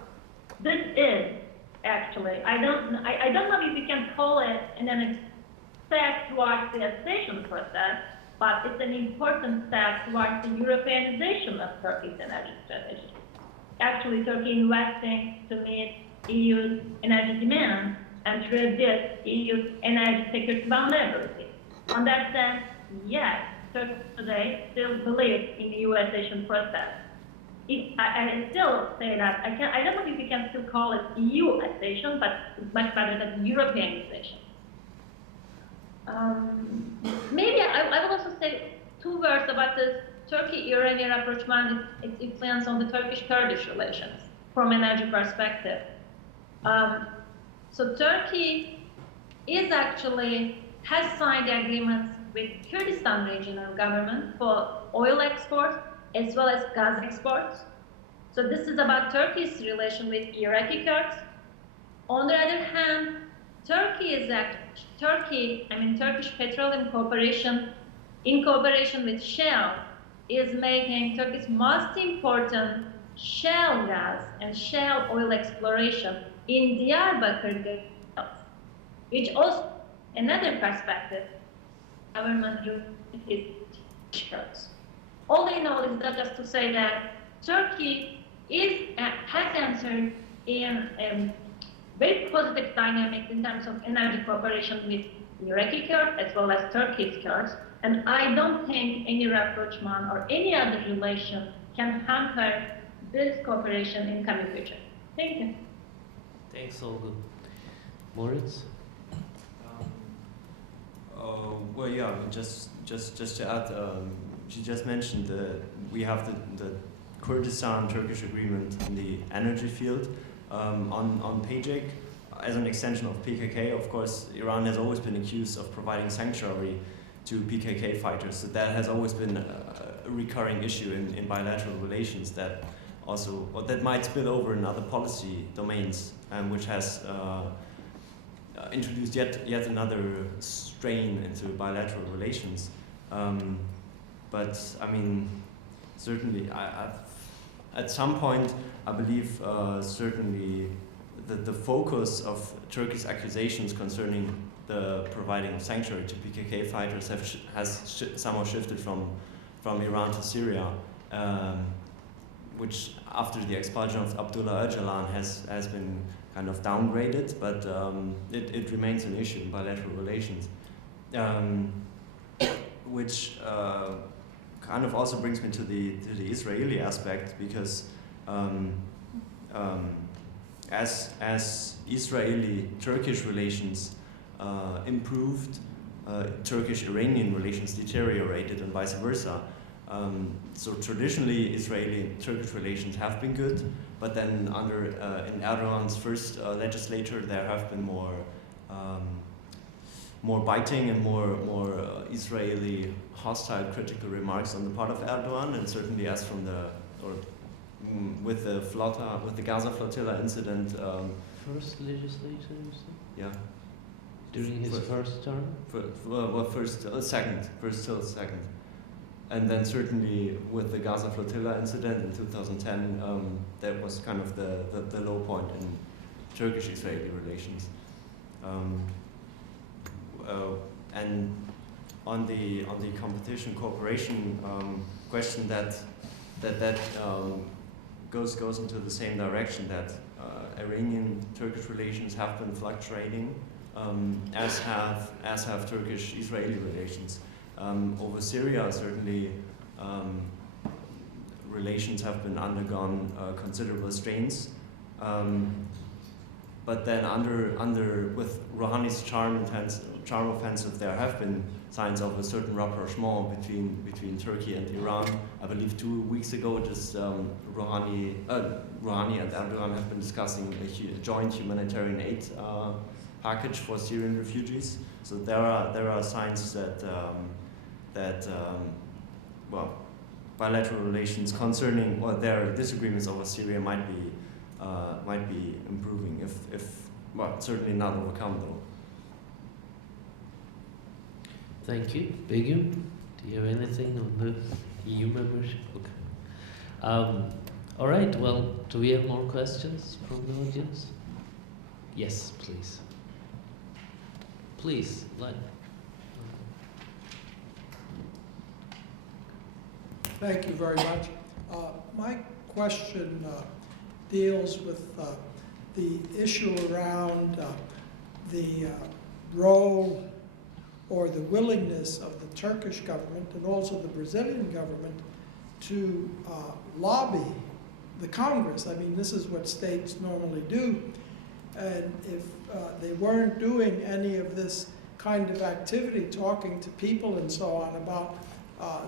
This is actually, I don't know if you can call it an step towards the accession process, but it's an important step towards the Europeanization of Turkey's energy strategy. Actually, Turkey investing to meet EU's energy demand and to reduce EU's energy security vulnerability. On that sense, yes, Turkey today still believes in the EU-isation process. I still say that I don't know if you can still call it EU-isation, but it's much better than Europeanization. Maybe I will also say 2 words about the Turkey-Iranian rapprochement, its influence on the Turkish-Kurdish relations from an energy perspective. So Turkey has signed agreements with Kurdistan regional government for oil exports as well as gas exports. So this is about Turkey's relation with Iraqi Kurds. On the other hand, Turkish Petroleum Corporation, in cooperation with Shell, is making Turkey's most important shale gas and shale oil exploration in Diyarbakir, which also, another perspective, government is Kurds. All in all is that just to say that Turkey has entered in very positive dynamics in terms of energy cooperation with Iraqi Kurds as well as Turkish Kurds, and I don't think any rapprochement or any other relation can hamper this cooperation in coming future. Thank you. Thanks, Olgu. Moritz? Well, yeah, just to add, she just mentioned that we have the Kurdistan-Turkish agreement in the energy field. On PAJIC, as an extension of PKK, of course, Iran has always been accused of providing sanctuary to PKK fighters. So that has always been a recurring issue in bilateral relations that might spill over in other policy domains, which has introduced yet another strain into bilateral relations. But I mean, certainly, at some point, I believe certainly the focus of Turkey's accusations concerning the providing of sanctuary to PKK fighters has somehow shifted from Iran to Syria, which after the expulsion of Abdullah Öcalan has been kind of downgraded, but it remains an issue in bilateral relations, which kind of also brings me to the Israeli aspect, because as Israeli-Turkish relations improved, Turkish-Iranian relations deteriorated, and vice versa. So traditionally, Israeli-Turkish relations have been good, but then in Erdogan's first legislature, there have been more biting and more Israeli hostile critical remarks on the part of Erdogan, and certainly as from with the Gaza flotilla incident. First legislature, you said? Yeah. During his first term? First till second. And then certainly with the Gaza flotilla incident in 2010, that was kind of the low point in Turkish-Israeli relations. And on the competition cooperation question, that goes into the same direction, that Iranian-Turkish relations have been fluctuating, as have Turkish-Israeli relations. Over Syria, certainly, relations have been undergone considerable strains. But then with Rouhani's charm offensive, there have been signs of a certain rapprochement between Turkey and Iran. I believe 2 weeks ago, just Rouhani and Erdogan have been discussing a joint humanitarian aid package for Syrian refugees. So there are signs that bilateral relations concerning, or their disagreements over Syria might be improving, certainly not overcome though. Thank you. Begum, do you have anything on the EU membership? Okay. All right, well, do we have more questions from the audience? Yes, please. Please, Thank you very much. My question deals with the issue around the role or the willingness of the Turkish government and also the Brazilian government to lobby the Congress. I mean, this is what states normally do. And if they weren't doing any of this kind of activity, talking to people and so on about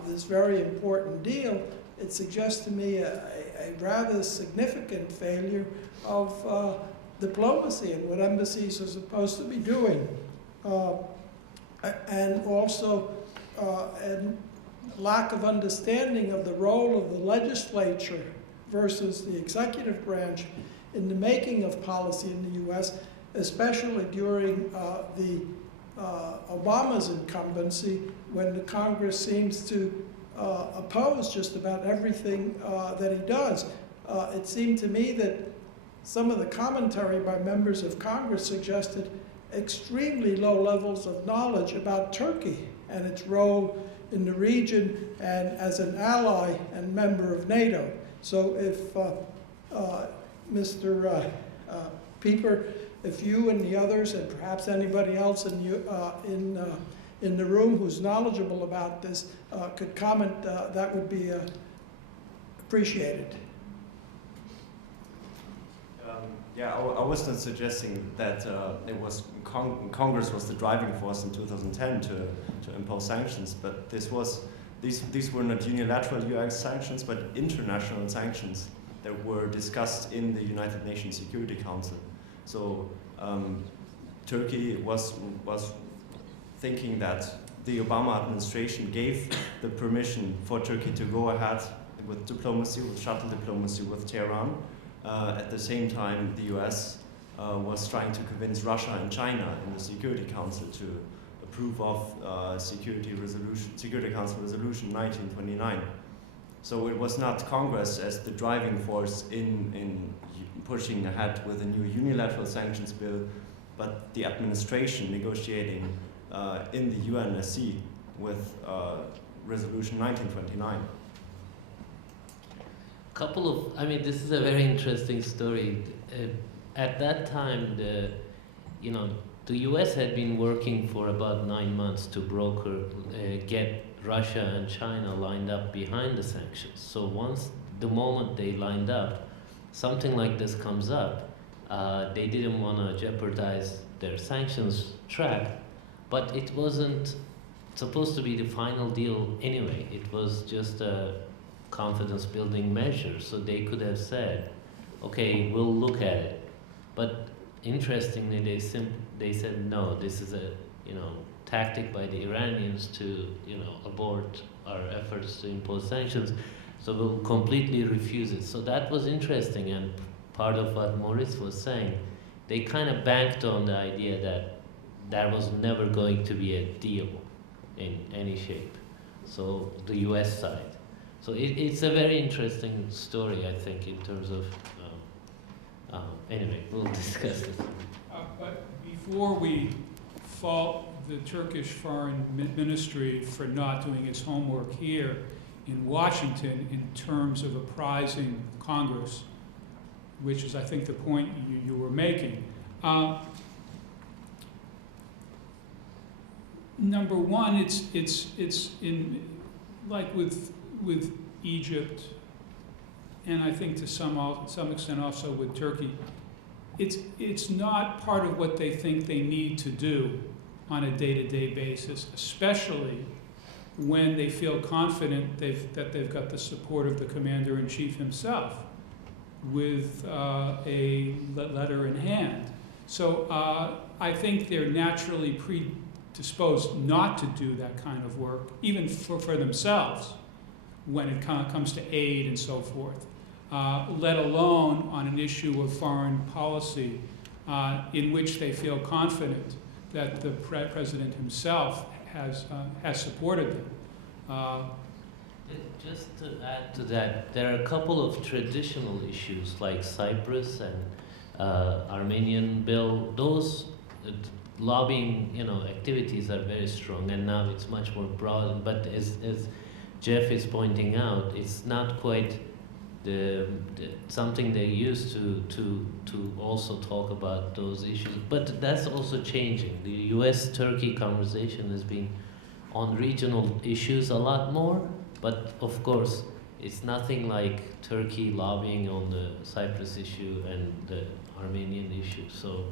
this very important deal, it suggests to me a rather significant failure of diplomacy and what embassies are supposed to be doing. And also a lack of understanding of the role of the legislature versus the executive branch in the making of policy in the U.S., especially during Obama's incumbency, when the Congress seems to oppose just about everything that he does. It seemed to me that some of the commentary by members of Congress suggested extremely low levels of knowledge about Turkey and its role in the region and as an ally and member of NATO. So if Mr. Pieper, if you and the others, and perhaps anybody else in the room who's knowledgeable about this could comment, that would be appreciated. Yeah, I was not suggesting that it was Congress was the driving force in 2010 to impose sanctions, but these were not unilateral US sanctions, but international sanctions that were discussed in the United Nations Security Council. So Turkey was thinking that the Obama administration gave the permission for Turkey to go ahead with diplomacy, with shuttle diplomacy with Tehran. At the same time, the US was trying to convince Russia and China in the Security Council to approve of Security Council Resolution 1929. So it was not Congress as the driving force in pushing ahead with a new unilateral sanctions bill, but the administration negotiating in the UNSC with Resolution 1929. This is a very interesting story. At that time, the US had been working for about 9 months to broker, get Russia and China lined up behind the sanctions. So the moment they lined up, something like this comes up, they didn't want to jeopardize their sanctions track, but it wasn't supposed to be the final deal anyway. It was just a confidence building measure, so they could have said, okay, we'll look at it. But interestingly, they said no, this is a tactic by the Iranians to abort our efforts to impose sanctions, so we'll completely refuse it. So that was interesting, and part of what Moritz was saying, they kind of banked on the idea that there was never going to be a deal in any shape. So the US side. So it's a very interesting story, I think, in terms of, anyway, we'll discuss this. But before we fault the Turkish Foreign Ministry for not doing its homework here in Washington in terms of apprising Congress, which is, I think, the point you were making. Number one, it's in, like with Egypt, and I think to some extent also with Turkey, it's not part of what they think they need to do on a day-to-day basis, especially when they feel confident that they've got the support of the commander-in-chief himself with a letter in hand. So I think they're naturally predisposed not to do that kind of work, even for themselves, when it comes to aid and so forth, let alone on an issue of foreign policy in which they feel confident that the president himself has supported them. Just to add to that, there are a couple of traditional issues like Cyprus and Armenian bill. Those lobbying, activities are very strong, and now it's much more broad. But as Jeff is pointing out, it's not quite something they used to also talk about those issues. But that's also changing. The U.S.-Turkey conversation has been on regional issues a lot more. But of course, it's nothing like Turkey lobbying on the Cyprus issue and the Armenian issue. So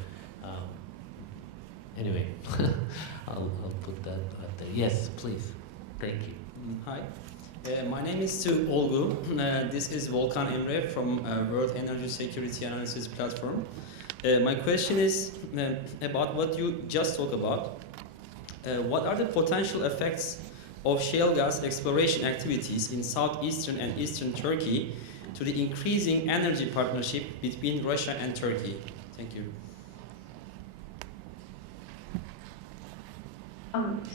anyway, I'll put that out there. Yes, please. Thank you. Hi. My name is Olgu. This is Volkan Emre from World Energy Security Analysis Platform. My question is about what you just talked about. What are the potential effects of shale gas exploration activities in southeastern and eastern Turkey to the increasing energy partnership between Russia and Turkey? Thank you.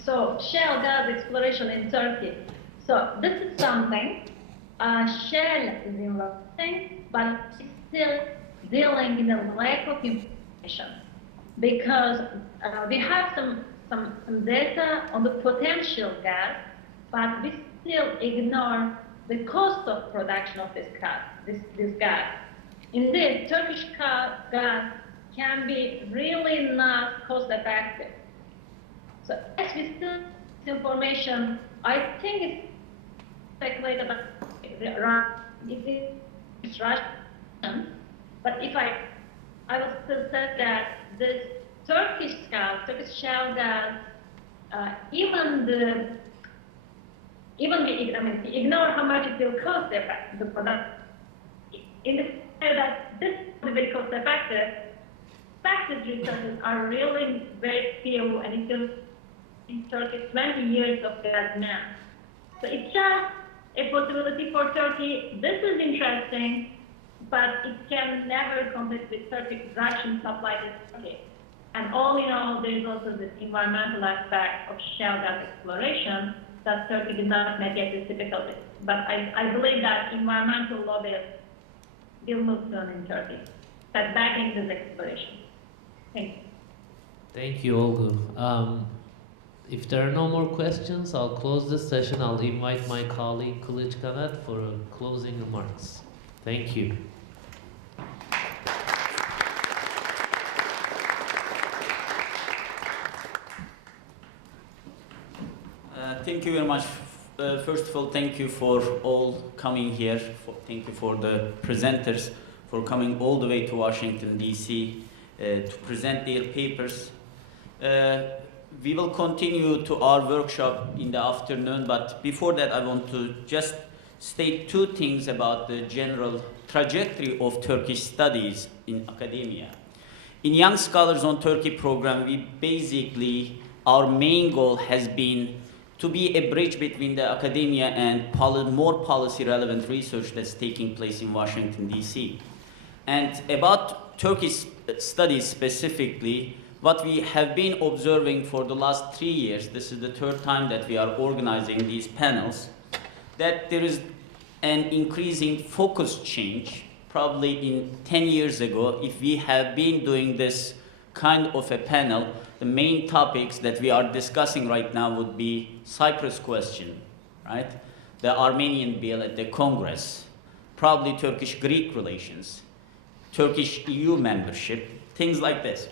So shale gas exploration in Turkey. So this is something, shale is investing, but it's still dealing with a lack of information, because we have some data on the potential gas, but we still ignore the cost of production of this gas. Indeed, Turkish gas can be really not cost effective. So as we still have this information, I think it's speculated about it is Russian, but if I will still say that this Turkish shale gas, even we ignore how much it will cost the product. In the sense that this is very cost effective, effective resources are really very few, and it will in Turkey 20 years of gas demand. So it's just a possibility for Turkey. This is interesting, but it can never compete with Russian supply to Turkey. And all in all, there is also this environmental aspect of shale gas exploration that Turkey did not make yet this difficulty. But I believe that environmental lobbyists will move soon in Turkey, that backing this exploration. Thank you. Thank you, Olgu. If there are no more questions, I'll close this session. I'll invite my colleague Kilic Kanat for closing remarks. Thank you. Thank you very much. First of all, thank you for all coming here. Thank you for the presenters for coming all the way to Washington, D.C. To present their papers. We will continue to our workshop in the afternoon, but before that I want to just state two things about the general trajectory of Turkish studies in academia. In Young Scholars on Turkey program, our main goal has been to be a bridge between the academia and more policy-relevant research that's taking place in Washington, D.C. And about Turkish studies specifically, what we have been observing for the last 3 years, this is the third time that we are organizing these panels, that there is an increasing focus change. Probably in 10 years ago, if we have been doing this kind of a panel, the main topics that we are discussing right now would be Cyprus question, right? The Armenian bill at the Congress, probably Turkish-Greek relations, Turkish-EU membership, things like this.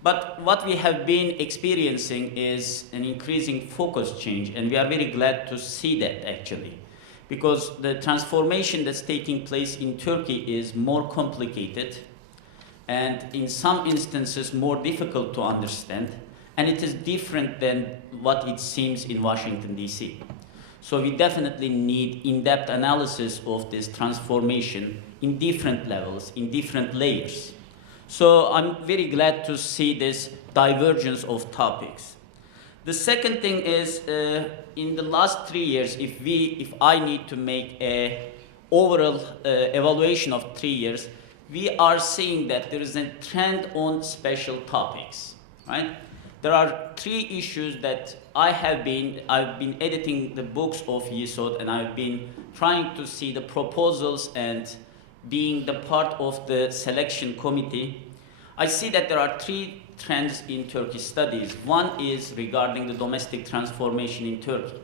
But what we have been experiencing is an increasing focus change, and we are very glad to see that actually, because the transformation that's taking place in Turkey is more complicated and in some instances more difficult to understand, and it is different than what it seems in Washington, D.C. So we definitely need in-depth analysis of this transformation in different levels, in different layers. So I'm very glad to see this divergence of topics. The second thing is, in the last 3 years, if I need to make an overall evaluation of 3 years, we are seeing that there is a trend on special topics, right? There are 3 issues that I've been editing the books of YSOT, and I've been trying to see the proposals and being the part of the selection committee. I see that there are 3 trends in Turkish studies. One is regarding the domestic transformation in Turkey.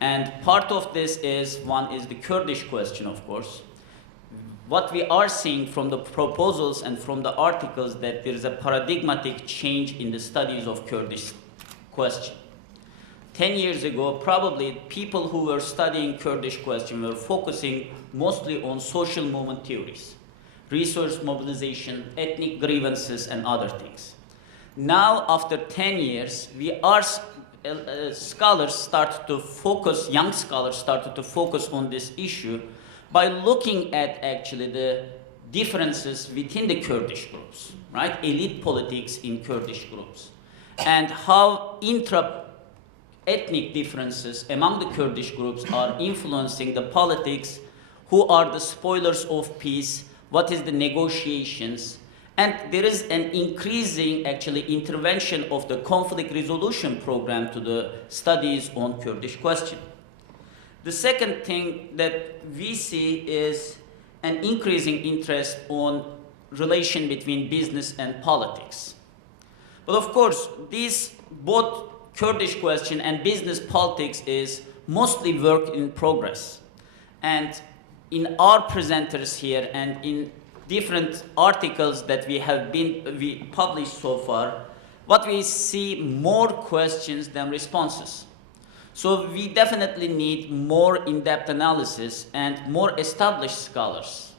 And part of this is, one is the Kurdish question, of course. What we are seeing from the proposals and from the articles, that there is a paradigmatic change in the studies of Kurdish question. 10 years ago, probably people who were studying Kurdish question were focusing mostly on social movement theories, resource mobilization, ethnic grievances, and other things. Now, after 10 years, scholars started to focus, young scholars started to focus on this issue by looking at actually the differences within the Kurdish groups, right? Elite politics in Kurdish groups, and how intra-ethnic differences among the Kurdish groups are influencing the politics, who are the spoilers of peace, what is the negotiations, and there is an increasing actually intervention of the conflict resolution program to the studies on Kurdish question. The second thing that we see is an increasing interest on relation between business and politics. But of course, these both Kurdish question and business politics is mostly work in progress. And in our presenters here and in different articles that we published so far, what we see more questions than responses. So we definitely need more in-depth analysis and more established scholars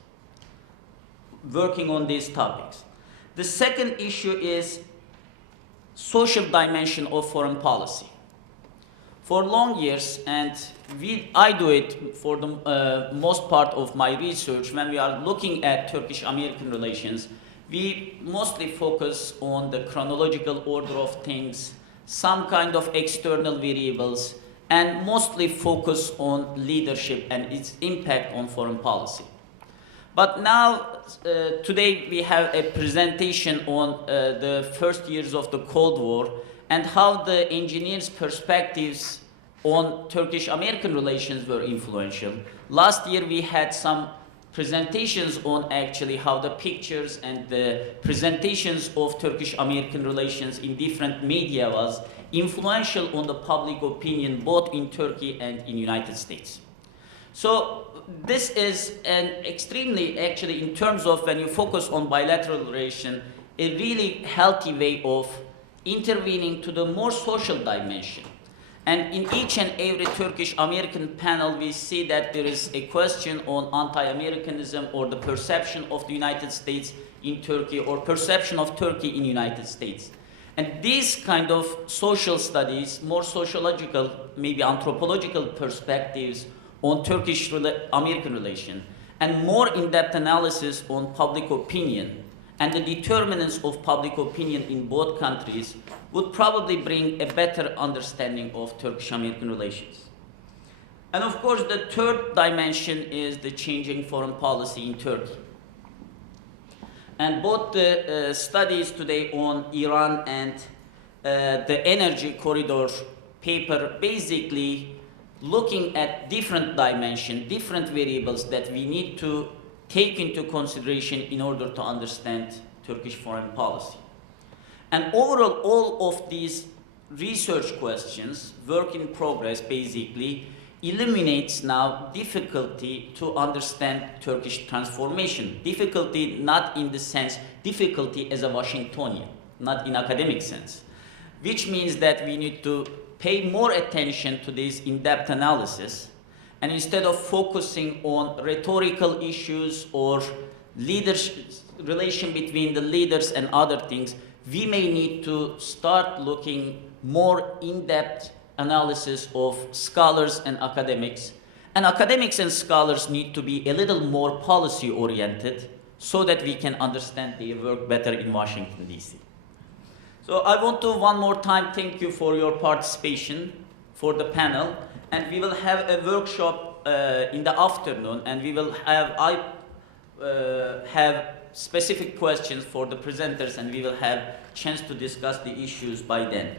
working on these topics. The second issue is social dimension of foreign policy. For long years, and I do it for the most part of my research, when we are looking at Turkish-American relations, we mostly focus on the chronological order of things, some kind of external variables, and mostly focus on leadership and its impact on foreign policy. But now, today we have a presentation on the first years of the Cold War and how the engineers' perspectives on Turkish-American relations were influential. Last year we had some presentations on actually how the pictures and the presentations of Turkish-American relations in different media was influential on the public opinion both in Turkey and in United States. So this is an extremely, actually in terms of when you focus on bilateral relation, a really healthy way of intervening to the more social dimension. And in each and every Turkish-American panel, we see that there is a question on anti-Americanism or the perception of the United States in Turkey or perception of Turkey in United States. And these kind of social studies, more sociological, maybe anthropological perspectives on Turkish-American relation, and more in-depth analysis on public opinion and the determinants of public opinion in both countries would probably bring a better understanding of Turkish-American relations. And of course, the third dimension is the changing foreign policy in Turkey. And both the studies today on Iran and the energy corridor paper basically looking at different dimensions, different variables that we need to take into consideration in order to understand Turkish foreign policy. And overall, all of these research questions, work in progress basically, eliminates now difficulty to understand Turkish transformation. Difficulty not in the sense, difficulty as a Washingtonian, not in academic sense. Which means that we need to pay more attention to this in-depth analysis, and instead of focusing on rhetorical issues or leadership, relation between the leaders and other things, we may need to start looking more in-depth analysis of scholars and academics. And academics and scholars need to be a little more policy-oriented so that we can understand their work better in Washington, D.C. So I want to one more time thank you for your participation for the panel. And we will have a workshop in the afternoon, and we will have, have specific questions for the presenters, and we will have chance to discuss the issues by then.